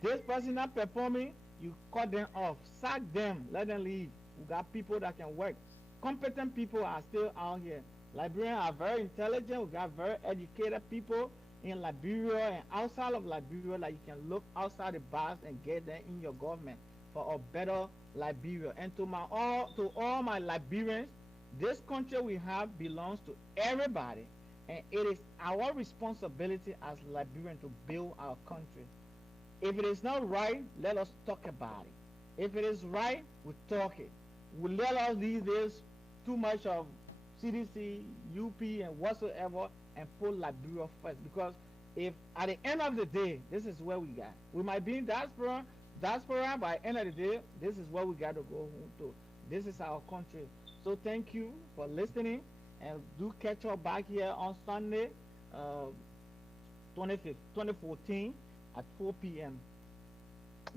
This person not performing, you cut them off, sack them, let them leave. We got people that can work. Competent people are still out here. Liberians are very intelligent. We got very educated people in Liberia and outside of Liberia that you can look outside the box and get them in your government for a better Liberia. And to all my Liberians, this country we have belongs to everybody, and it is our responsibility as Liberians to build our country. If it is not right, let us talk about it. If it is right, we talk it. We let us these days too much of CDC, UP, and whatsoever, and put Liberia first. Because if at the end of the day, this is where we got. We might be in diaspora, by the end of the day, this is where we got to go home to. This is our country. So thank you for listening, and do catch up back here on Sunday, 25th, 2014 at 4 p.m.